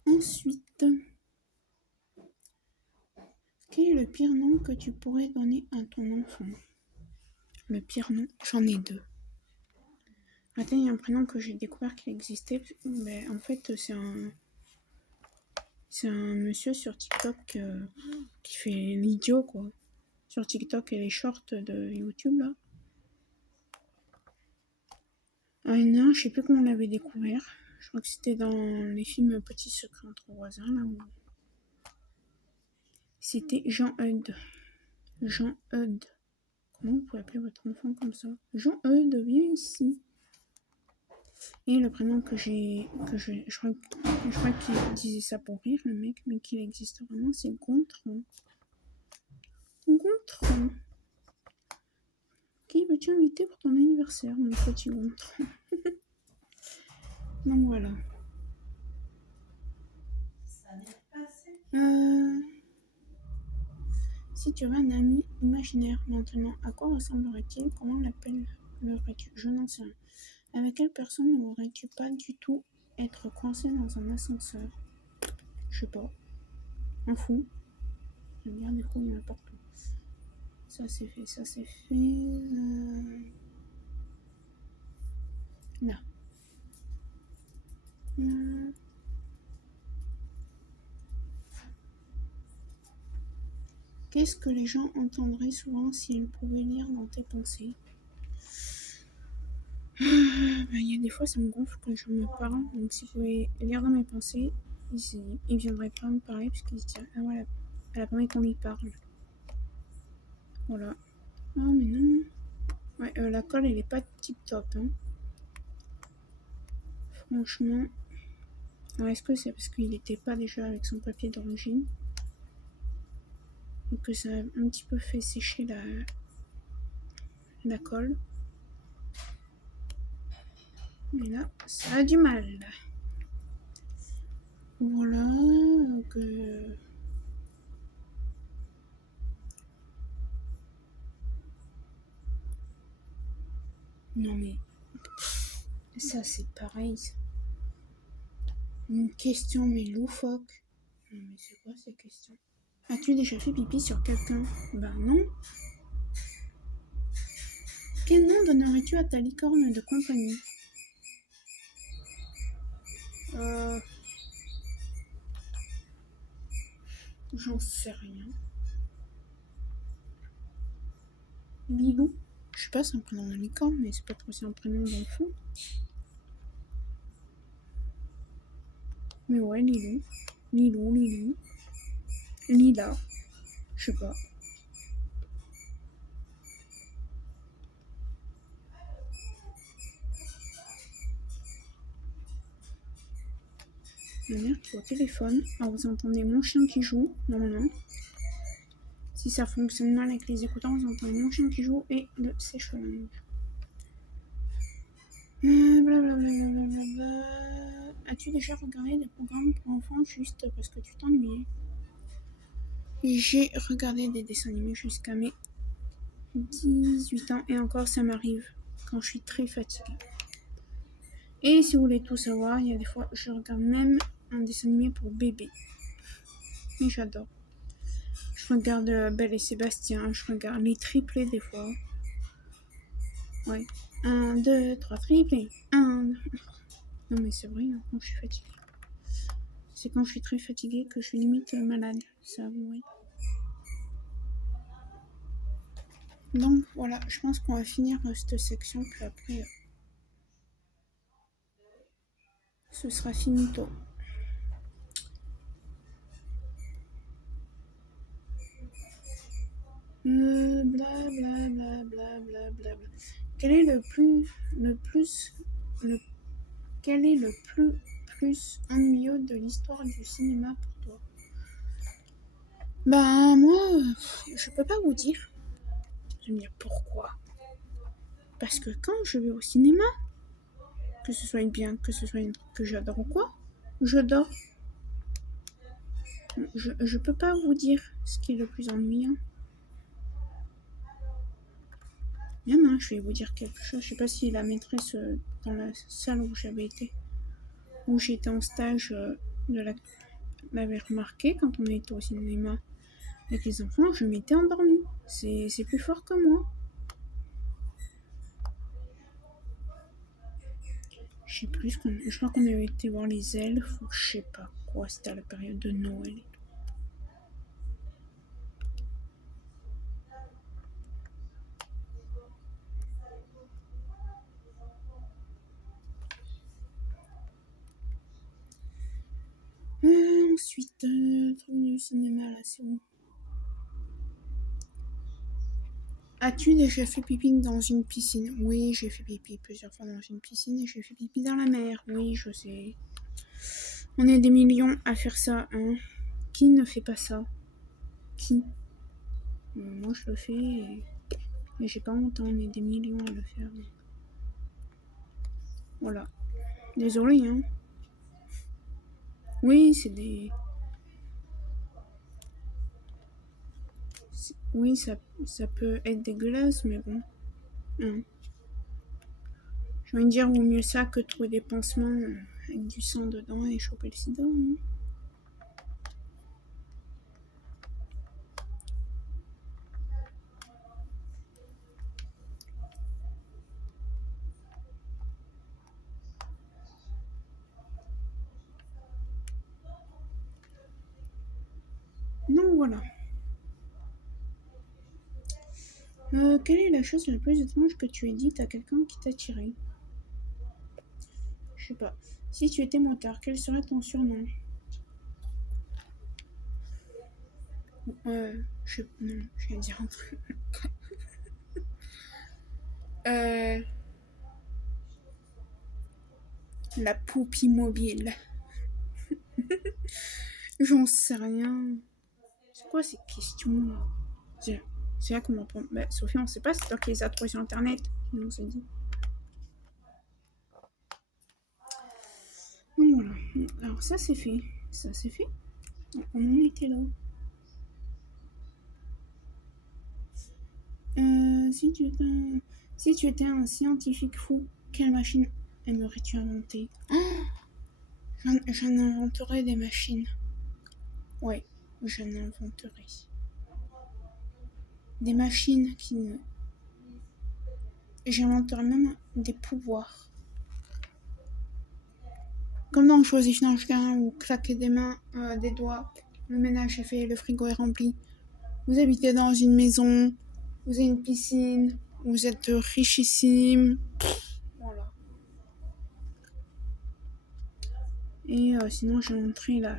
Ensuite, quel est le pire nom que tu pourrais donner à ton enfant? Le pire nom, j'en ai deux. Attends, il y a un prénom que j'ai découvert qu'il existait, mais en fait, c'est un monsieur sur TikTok qui fait l'idiot, quoi. Sur TikTok et les shorts de YouTube, là. Non, je sais plus comment on l'avait découvert. Je crois que c'était dans les films Petit secret entre voisins, là où... C'était Jean Eudes. Jean Eudes. Comment vous pouvez appeler votre enfant comme ça? Jean Eudes, viens ici. Et le prénom je crois qu'il disait ça pour rire, le mec, mais qu'il existe vraiment, c'est Gontran. Gontran. Qui veux-tu inviter pour ton anniversaire, mon petit Gontran? Donc voilà. Si tu avais un ami imaginaire maintenant, à quoi ressemblerait-il? Comment l'appellerais-tu? Je n'en sais rien. Avec quelle personne n'aimerais-tu pas du tout être coincé dans un ascenseur? Je sais pas. Un fou. J'aime bien des fous, il y en a partout. Ça c'est fait, ça c'est fait. Là. Qu'est-ce que les gens entendraient souvent s'ils pouvaient lire dans tes pensées? Il y a des fois, ça me gonfle quand les gens me parlent. Donc, s'ils pouvaient lire dans mes pensées, ils viendraient pas me parler parce qu'ils se diraient ah ouais, elle a pas envie qu'on lui parle. Voilà. Oh, mais non. Ouais, la colle, elle est pas tip top. Hein. Franchement. Alors, est-ce que c'est parce qu'il n'était pas déjà avec son papier d'origine et que ça a un petit peu fait sécher la colle? Mais là, ça a du mal. Voilà, que... Non mais... Ça, c'est pareil. Une question, mais loufoque. Non mais c'est quoi ces questions? As-tu déjà fait pipi sur quelqu'un? Ben non. Quel nom donnerais-tu à ta licorne de compagnie? J'en sais rien. Lilou? Je sais pas, c'est un prénom de licorne, mais c'est peut-être aussi un prénom d'enfant. Mais ouais, Lilou. Lilou, Lily. Lila. Je sais pas. Ma mère qui est au téléphone. Alors vous entendez mon chien qui joue, normalement. Si ça fonctionne mal avec les écouteurs, vous entendez mon chien qui joue et le sèche-linge. Blablabla. As-tu déjà regardé des programmes pour enfants juste parce que tu t'ennuyais? J'ai regardé des dessins animés jusqu'à mes 18 ans et encore ça m'arrive quand je suis très fatiguée. Et si vous voulez tout savoir, il y a des fois je regarde même un dessin animé pour bébé. Et j'adore. Je regarde Belle et Sébastien, je regarde les triplés des fois. Ouais. 1, 2, 3 triplés. 1. Non mais c'est vrai, hein, quand je suis fatiguée. C'est quand je suis très fatiguée que je suis limite malade, ça oui. Donc voilà, je pense qu'on va finir cette section, puis après ce sera finito. Blablabla. Quel est quel est le plus ennuyeux de l'histoire du cinéma pour toi? Ben moi, je peux pas vous dire. Je vais me dire pourquoi. Parce que quand je vais au cinéma, que ce soit bien, que ce soit un truc que j'adore ou quoi, je dors. Je peux pas vous dire ce qui est le plus ennuyant. Bien, je vais vous dire quelque chose. Je sais pas si la maîtresse dans la salle où j'avais été, où j'étais en stage l'avait remarqué quand on était au cinéma avec les enfants, je m'étais endormie. C'est plus fort que moi. Je sais plus, je crois qu'on avait été voir les elfes ou je sais pas quoi, c'était à la période de Noël. Ensuite, truc du cinéma là, c'est où? As-tu déjà fait pipi dans une piscine? Oui, j'ai fait pipi plusieurs fois dans une piscine et j'ai fait pipi dans la mer. Oui, je sais. On est des millions à faire ça, hein. Qui ne fait pas ça? Qui? Moi, je le fais, mais j'ai pas honte, on est des millions à le faire. Voilà. Désolé, hein. Oui, c'est des... Oui, ça peut être dégueulasse, mais bon. Hein. J'ai envie de dire, vaut mieux ça que trouver des pansements avec du sang dedans et choper le sida. Hein. Donc voilà. Quelle est la chose la plus étrange que tu aies dite à quelqu'un qui t'a tiré? Je sais pas. Si tu étais motard, quel serait ton surnom? Non, je vais dire un truc. La poupie mobile. J'en sais rien. C'est quoi ces questions là? C'est là qu'on m'en... Bah, Sophie, on sait pas, c'est toi qui les as trouvées sur internet. On s'est dit. Donc voilà. Alors ça c'est fait. Ça c'est fait. On en était là. Si tu étais un scientifique fou, quelle machine aimerais-tu inventer? J'en inventerais des machines. Ouais, j'en inventerais. Des machines qui... J'inventerais même des pouvoirs. Comme dans Choisis Franchement, où claquer des mains, des doigts, le ménage est fait, le frigo est rempli. Vous habitez dans une maison, vous avez une piscine, vous êtes richissime. Voilà. Et sinon, j'ai montré la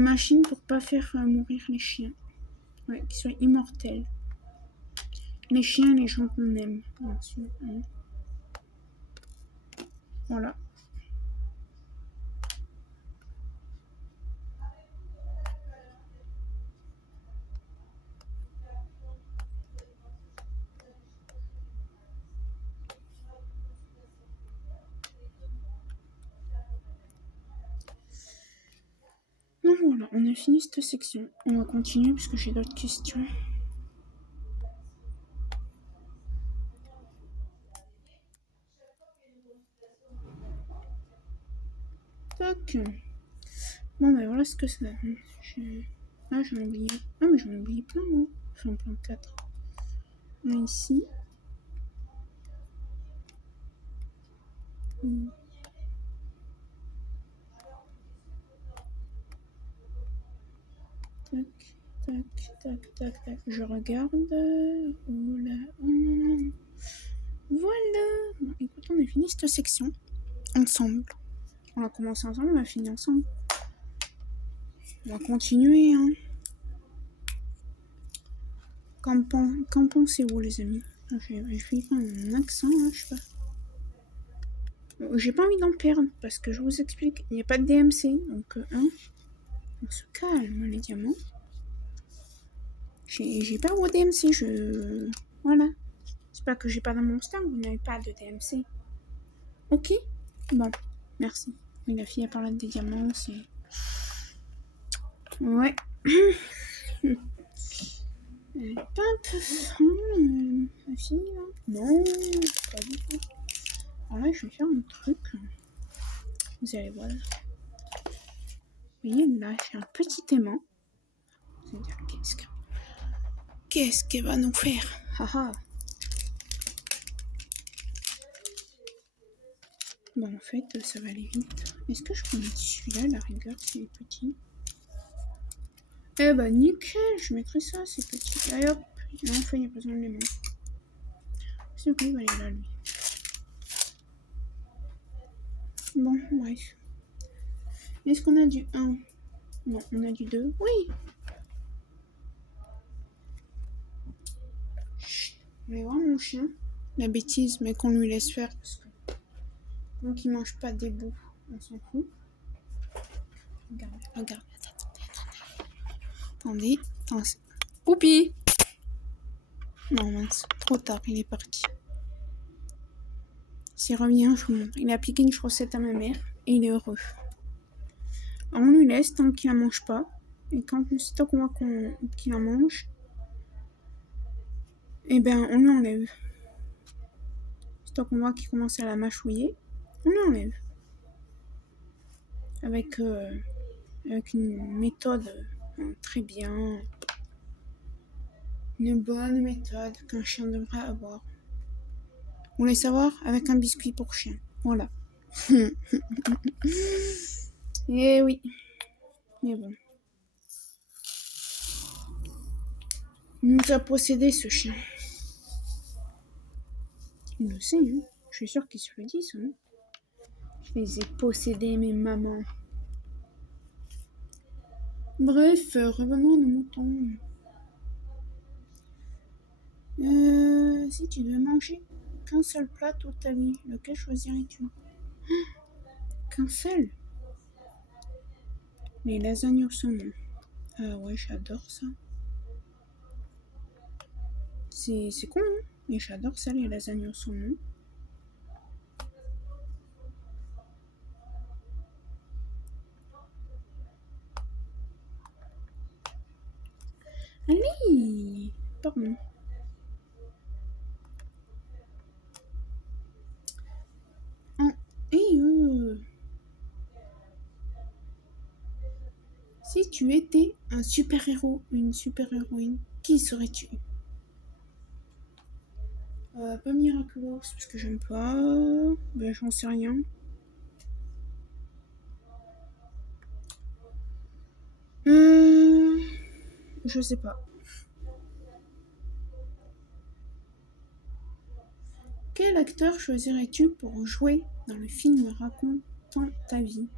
machine pour pas faire mourir les chiens. Ouais, qu'ils soient immortels. Les chiens, les gens qu'on aime, bien sûr. Voilà. Donc voilà, on a fini cette section. On va continuer parce que j'ai d'autres questions. Tac. Bon, ben voilà ce que ça donne. Ah, j'en ai oublié. Ah, mais j'en ai oublié plein, moi. Enfin, plein 4. Là, ici. Tac, tac, tac, tac, tac. Je regarde. Oh là. Voilà. Bon, écoute, on a fini cette section. Ensemble. On a commencé ensemble, on a fini ensemble. On va continuer, hein. Qu'en pensez-vous, les amis? Je vais faire un accent, là, je sais pas. J'ai pas envie d'en perdre, parce que je vous explique, il n'y a pas de DMC, donc, on se calme, les diamants. J'ai pas vos DMC, Voilà. C'est pas que j'ai pas dans mon stand, vous n'avez pas de DMC. Ok? Bon, merci. Oui, la fille a parlé des diamants, c'est... Ouais. Elle est pas un peu fin, la fille, là? Non, pas du tout. Alors là, je vais faire un truc. Vous allez voir. Vous voyez, là, j'ai un petit aimant. Vous allez dire, qu'est-ce qu'elle va nous faire? Haha. Bon, en fait, ça va aller vite. Est-ce que je peux mettre celui-là, la rigueur, c'est petit? Eh bah, nickel, je mettrai ça, c'est petit. Allez hop, enfin, il n'y a pas besoin de les mettre. C'est bon, il va aller là, lui. Bon, bref. Est-ce qu'on a du 1? Non, on a du 2. Oui! Chut, on va voir mon chien. La bêtise, mais qu'on lui laisse faire parce que donc il mange pas des bouts, on s'en fout. Regarde. Attendez. Oupi! Non, mince, trop tard, il est parti. S'il revient, je vous montre. Il a piqué une chaussette à ma mère et il est heureux. Alors, on lui laisse tant qu'il la mange pas. Et quand c'est qu'on voit qu'il la mange, eh ben on lui enlève. C'est qu'on voit qu'il commence à la mâchouiller, on lui enlève. Avec une méthode très bien. Une bonne méthode qu'un chien devrait avoir. Vous voulez savoir? Avec un biscuit pour chien. Voilà. Et oui. Mais bon. Il nous a possédé ce chien. Il le sait, hein. Je suis sûre qu'il se le dit, ça. Hein. Je les ai possédés, mes mamans. Bref, revenons à nos moutons. Si tu devais manger qu'un seul plat toute ta vie, lequel choisirais-tu? Qu'un seul? Les lasagnes au saumon. Ah ouais, j'adore ça. C'est con, hein, mais j'adore ça, les lasagnes au saumon. Allez, pardon. Et si tu étais un super-héros ou une super-héroïne, qui serais-tu? Pas Miraculous, parce que j'aime pas. Ben, j'en sais rien. Je sais pas. Quel acteur choisirais-tu pour jouer dans le film racontant ta vie?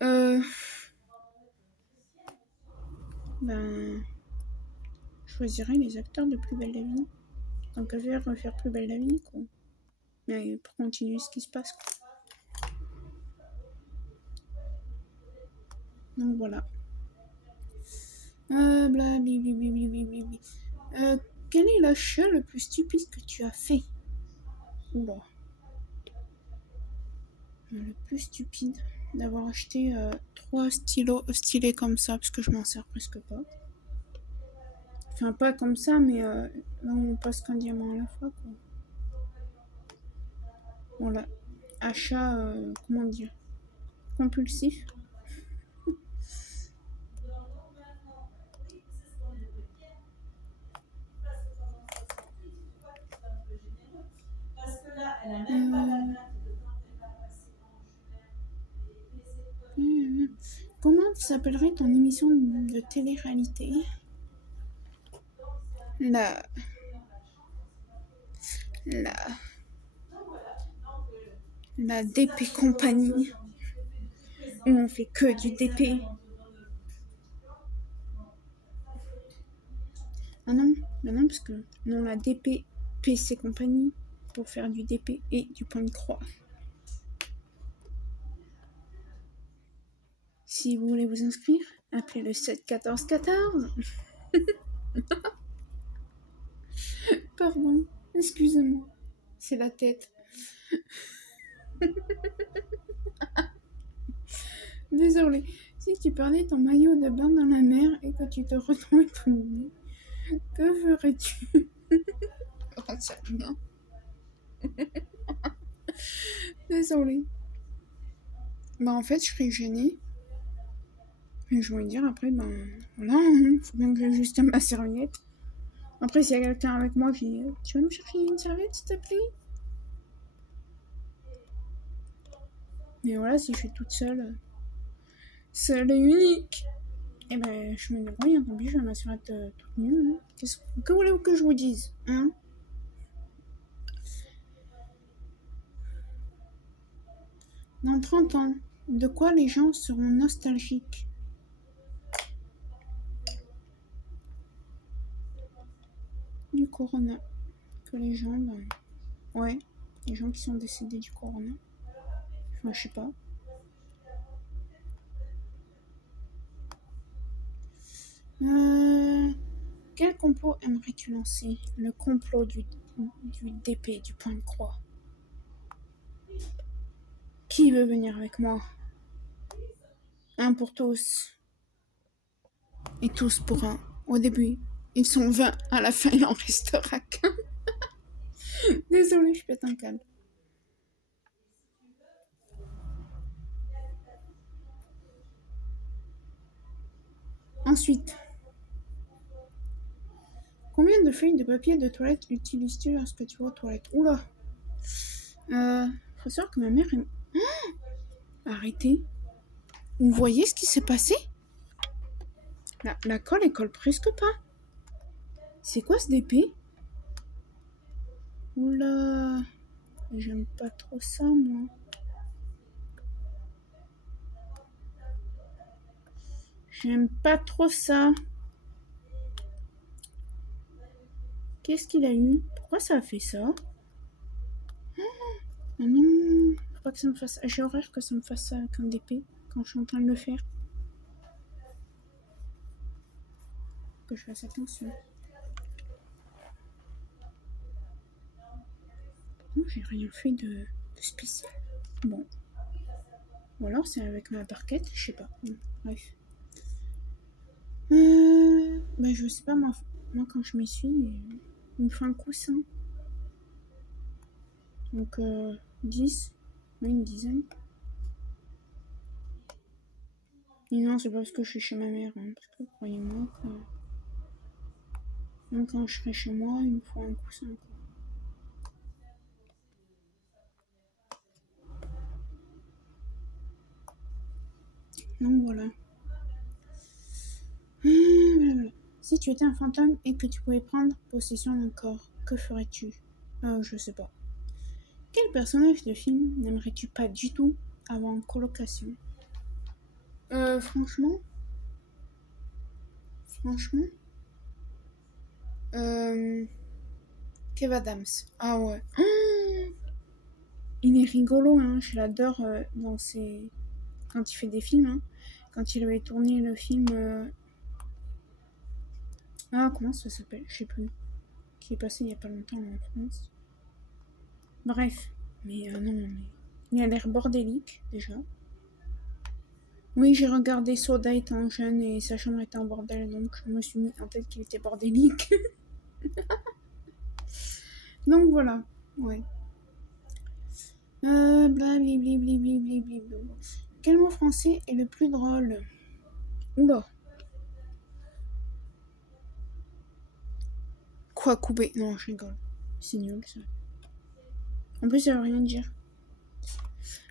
Ben, je choisirais les acteurs de Plus belle la vie. Tant qu'à faire, refaire Plus belle la vie, quoi. Mais pour continuer ce qui se passe, quoi. Donc voilà. Blablabla. Quel est l'achat le plus stupide que tu as fait? Oula. Le plus stupide d'avoir acheté 3 stylos stylés comme ça, parce que je m'en sers presque pas. Enfin, pas comme ça, mais là on passe qu'un diamant à la fois, quoi. Voilà. Achat, comment dire, compulsif. Comment s'appellerait ton émission de télé-réalité? La. La. La DP Compagnie. Où on fait que du DP. Ah non, bah non, parce que non, la DP PC Compagnie pour faire du DP et du point de croix. Si vous voulez vous inscrire, appelez le 7 14 14. Pardon, excusez-moi, c'est la tête. Désolée. Si tu perdais ton maillot de bain dans la mer et que tu te retrouvais tout nu, que ferais-tu? Oh, ça rien. Désolée. Bah en fait, je serais gênée. Et je vais dire après, ben voilà, faut bien que j'ajuste ma serviette. Après, s'il y a quelqu'un avec moi, je dis tu vas me chercher une serviette, s'il te plaît? Mais voilà, si je suis toute seule, seule et unique, et ben je me débrouille, hein, tant pis, je vais ma serviette toute nue. Hein. Que voulez-vous que je vous dise, hein? Dans 30 ans, de quoi les gens seront nostalgiques? Du corona. Que les gens, ben, ouais, les gens qui sont décédés du corona. Enfin, je sais pas. Quel complot aimerais-tu lancer? Le complot du DP, du point de croix. Qui veut venir avec moi? Un pour tous. Et tous pour un. Au début, ils sont 20, à la fin, il en restera qu'un. Désolée, je pète un câble. Ensuite, combien de feuilles de papier de toilette utilises-tu lorsque tu vas aux toilettes? Oula. Faut savoir que ma mère est... Arrêtez. Vous voyez ce qui s'est passé? La colle, elle colle presque pas. C'est quoi ce DP? Oula. J'aime pas trop ça, moi. J'aime pas trop ça. Qu'est-ce qu'il a eu? Pourquoi ça a fait ça? Oh non, faut pas que ça me fasse... J'ai horreur que ça me fasse ça avec un DP. quand je suis en train de le faire. Que je fasse attention. Non, j'ai rien fait de spécial. Bon. Ou alors c'est avec ma barquette, je sais pas. Bon, bref. Bah je sais pas, moi quand je m'essuie, il me faut un coussin. Donc 10, oui, une dizaine. Et non, c'est pas parce que je suis chez ma mère, hein, parce que croyez-moi que même quand je serai chez moi, il me faut un coussin. Quoi. Donc voilà. Blablabla. Si tu étais un fantôme et que tu pouvais prendre possession d'un corps, que ferais-tu? Je sais pas. Quel personnage de film n'aimerais-tu pas du tout avoir en colocation? Franchement, Kev Adams. Ah ouais. Il est rigolo, hein. Je l'adore dans ses... quand il fait des films. Hein. Quand il avait tourné le film... Ah, comment ça s'appelle? Je sais plus. Qui est passé il y a pas longtemps en France. Bref. Mais non, mais... il a l'air bordélique, déjà. Oui, j'ai regardé Soda étant jeune et sa chambre était en bordel, donc je me suis mis en tête qu'il était bordélique. Donc voilà, ouais. Blablabla. Quel mot français est le plus drôle? Oula. Quoi couper? Non, je rigole. C'est nul ça. En plus, ça veut rien dire.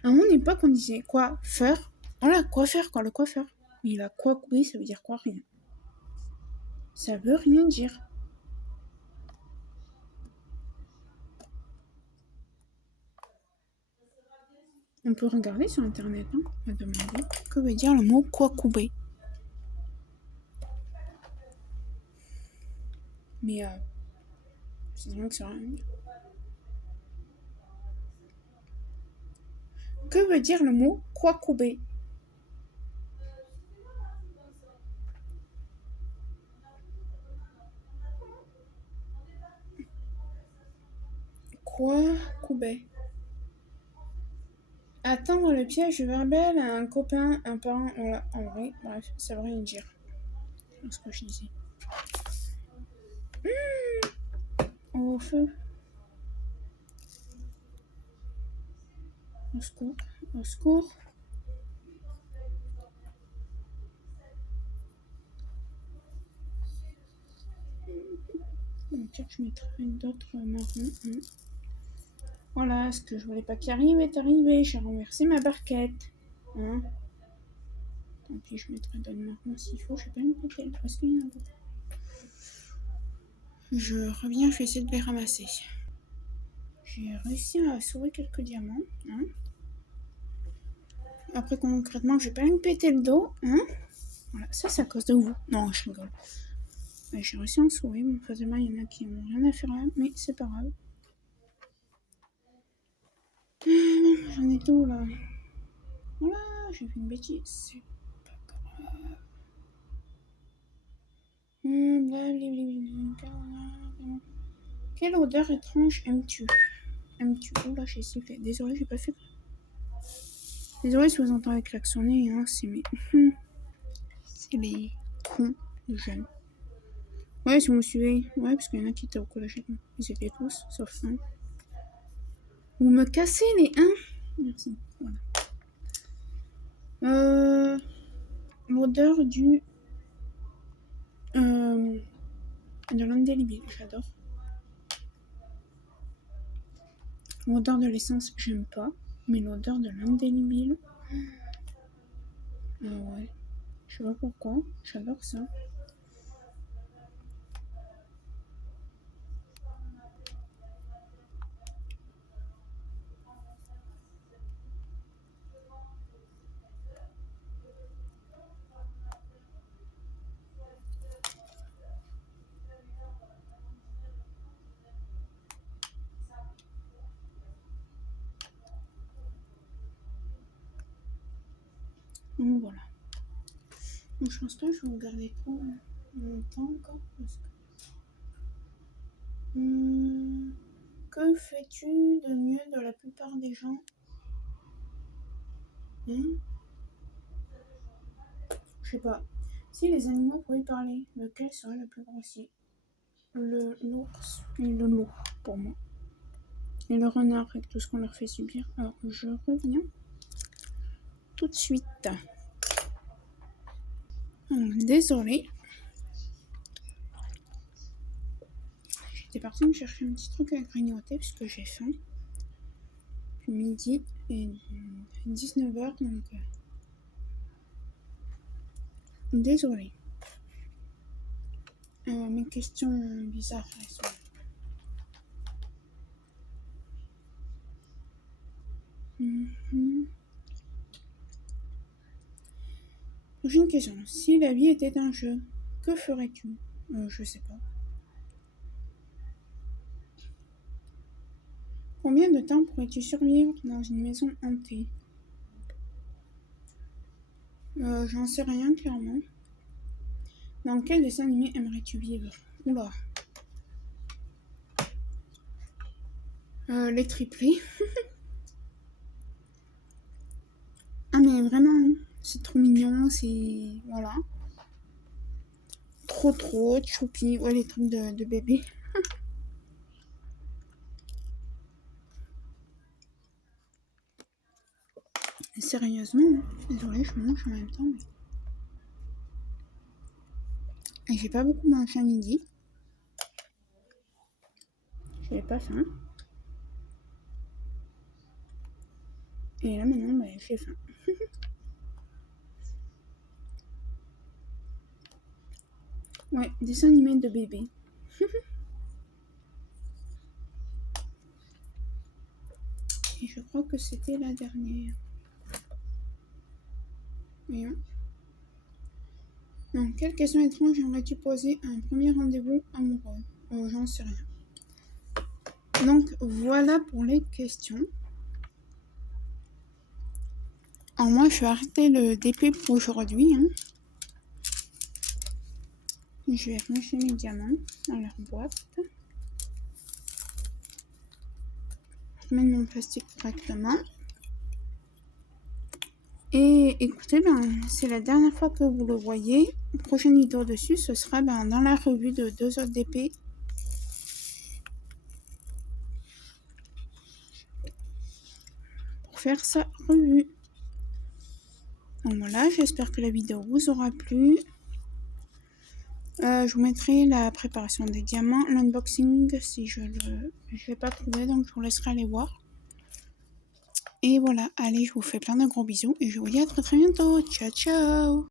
À mon époque, on disait quoi faire? Voilà, quoi faire, quoi, le coiffeur. Mais il a quoi couper, ça veut dire quoi? Rien. Ça veut rien dire. On peut regarder sur internet, hein, on va demander que veut dire le mot quoi couper. Mais c'est vrai que ça veut rien dire. Que veut dire le mot quoi couper? Quoi couper? Attendre le piège verbal à un copain, un parent, voilà, en vrai, bref, ça veut rien dire. C'est ce que je disais. Au feu. Au secours. Au secours. Peut-être que je mettrai d'autres marrons. Voilà, ce que je voulais pas qu'il arrive est arrivé. J'ai renversé ma barquette. Hein. Tant pis, je mettrai d'autres marrons s'il faut. Je sais pas une pételle. Est-ce qu'il y en a d'autres? Je reviens, je vais essayer de les ramasser. J'ai réussi à sauver quelques diamants. Hein. Après, concrètement, je vais pas me péter le dos. Hein. Voilà, ça c'est à cause de vous. Non, je rigole. Ouais, j'ai réussi à en sauver. Mon face de main, il y en a qui n'ont rien à faire là, mais c'est pas grave. J'en ai tout là. Voilà, j'ai fait une bêtise. C'est pas grave. Quelle odeur étrange aimes-tu? Oula, j'ai sifflé. Désolé, j'ai pas fait. Désolé si vous entendez klaxonner, hein, c'est mes. C'est les cons de jeunes. Ouais, si vous me suivez. Ouais, parce qu'il y en a qui étaient au collège avec moi. Ils étaient tous, sauf un. Vous me cassez les 1. Merci. Voilà. L'odeur du. De l'indélébile, j'adore. L'odeur de l'essence, j'aime pas. Mais l'odeur de l'indélébile. Ah ouais. Je sais pas pourquoi. J'adore ça. Donc voilà. Donc je pense pas que je vais regarder trop longtemps encore. Parce que... que fais-tu de mieux de la plupart des gens? Je sais pas. Si les animaux pouvaient parler, lequel serait le plus grossier? L'ours et le loup, pour moi. Et le renard avec tout ce qu'on leur fait subir. Alors, je reviens tout de suite. Désolée. J'étais partie me chercher un petit truc à grignoter parce que j'ai faim. Midi et 19h, donc... désolée. Mes questions bizarres, elles sont... Prochaine question. Si la vie était un jeu, que ferais-tu? Je sais pas. Combien de temps pourrais-tu survivre dans une maison hantée? J'en sais rien, clairement. Dans quel dessin animé aimerais-tu vivre? Oula. Les triplés. Ah mais vraiment, c'est trop mignon, c'est... Voilà. Trop, choupi. Ouais, les trucs de bébé. Sérieusement, désolée, je mange en même temps. Et j'ai pas beaucoup mangé à midi. J'avais pas faim. Et là maintenant, j'ai faim. Ouais, dessin animé de bébé. Et je crois que c'était la dernière. Voyons. Non, quelle question étrange aimerais-tu poser à un premier rendez-vous amoureux? J'en sais rien. Donc voilà pour les questions. Alors moi, je vais arrêter le DP pour aujourd'hui. Je vais ranger mes diamants dans leur boîte. Remettre mon plastique correctement. Et écoutez, c'est la dernière fois que vous le voyez. Prochaine vidéo dessus, ce sera dans la revue de 2 autres DP. Pour faire sa revue. Donc voilà, j'espère que la vidéo vous aura plu. Je vous mettrai la préparation des diamants, l'unboxing si je vais pas trouver, donc je vous laisserai aller voir. Et voilà, allez, je vous fais plein de gros bisous et je vous dis à très bientôt. Ciao, ciao!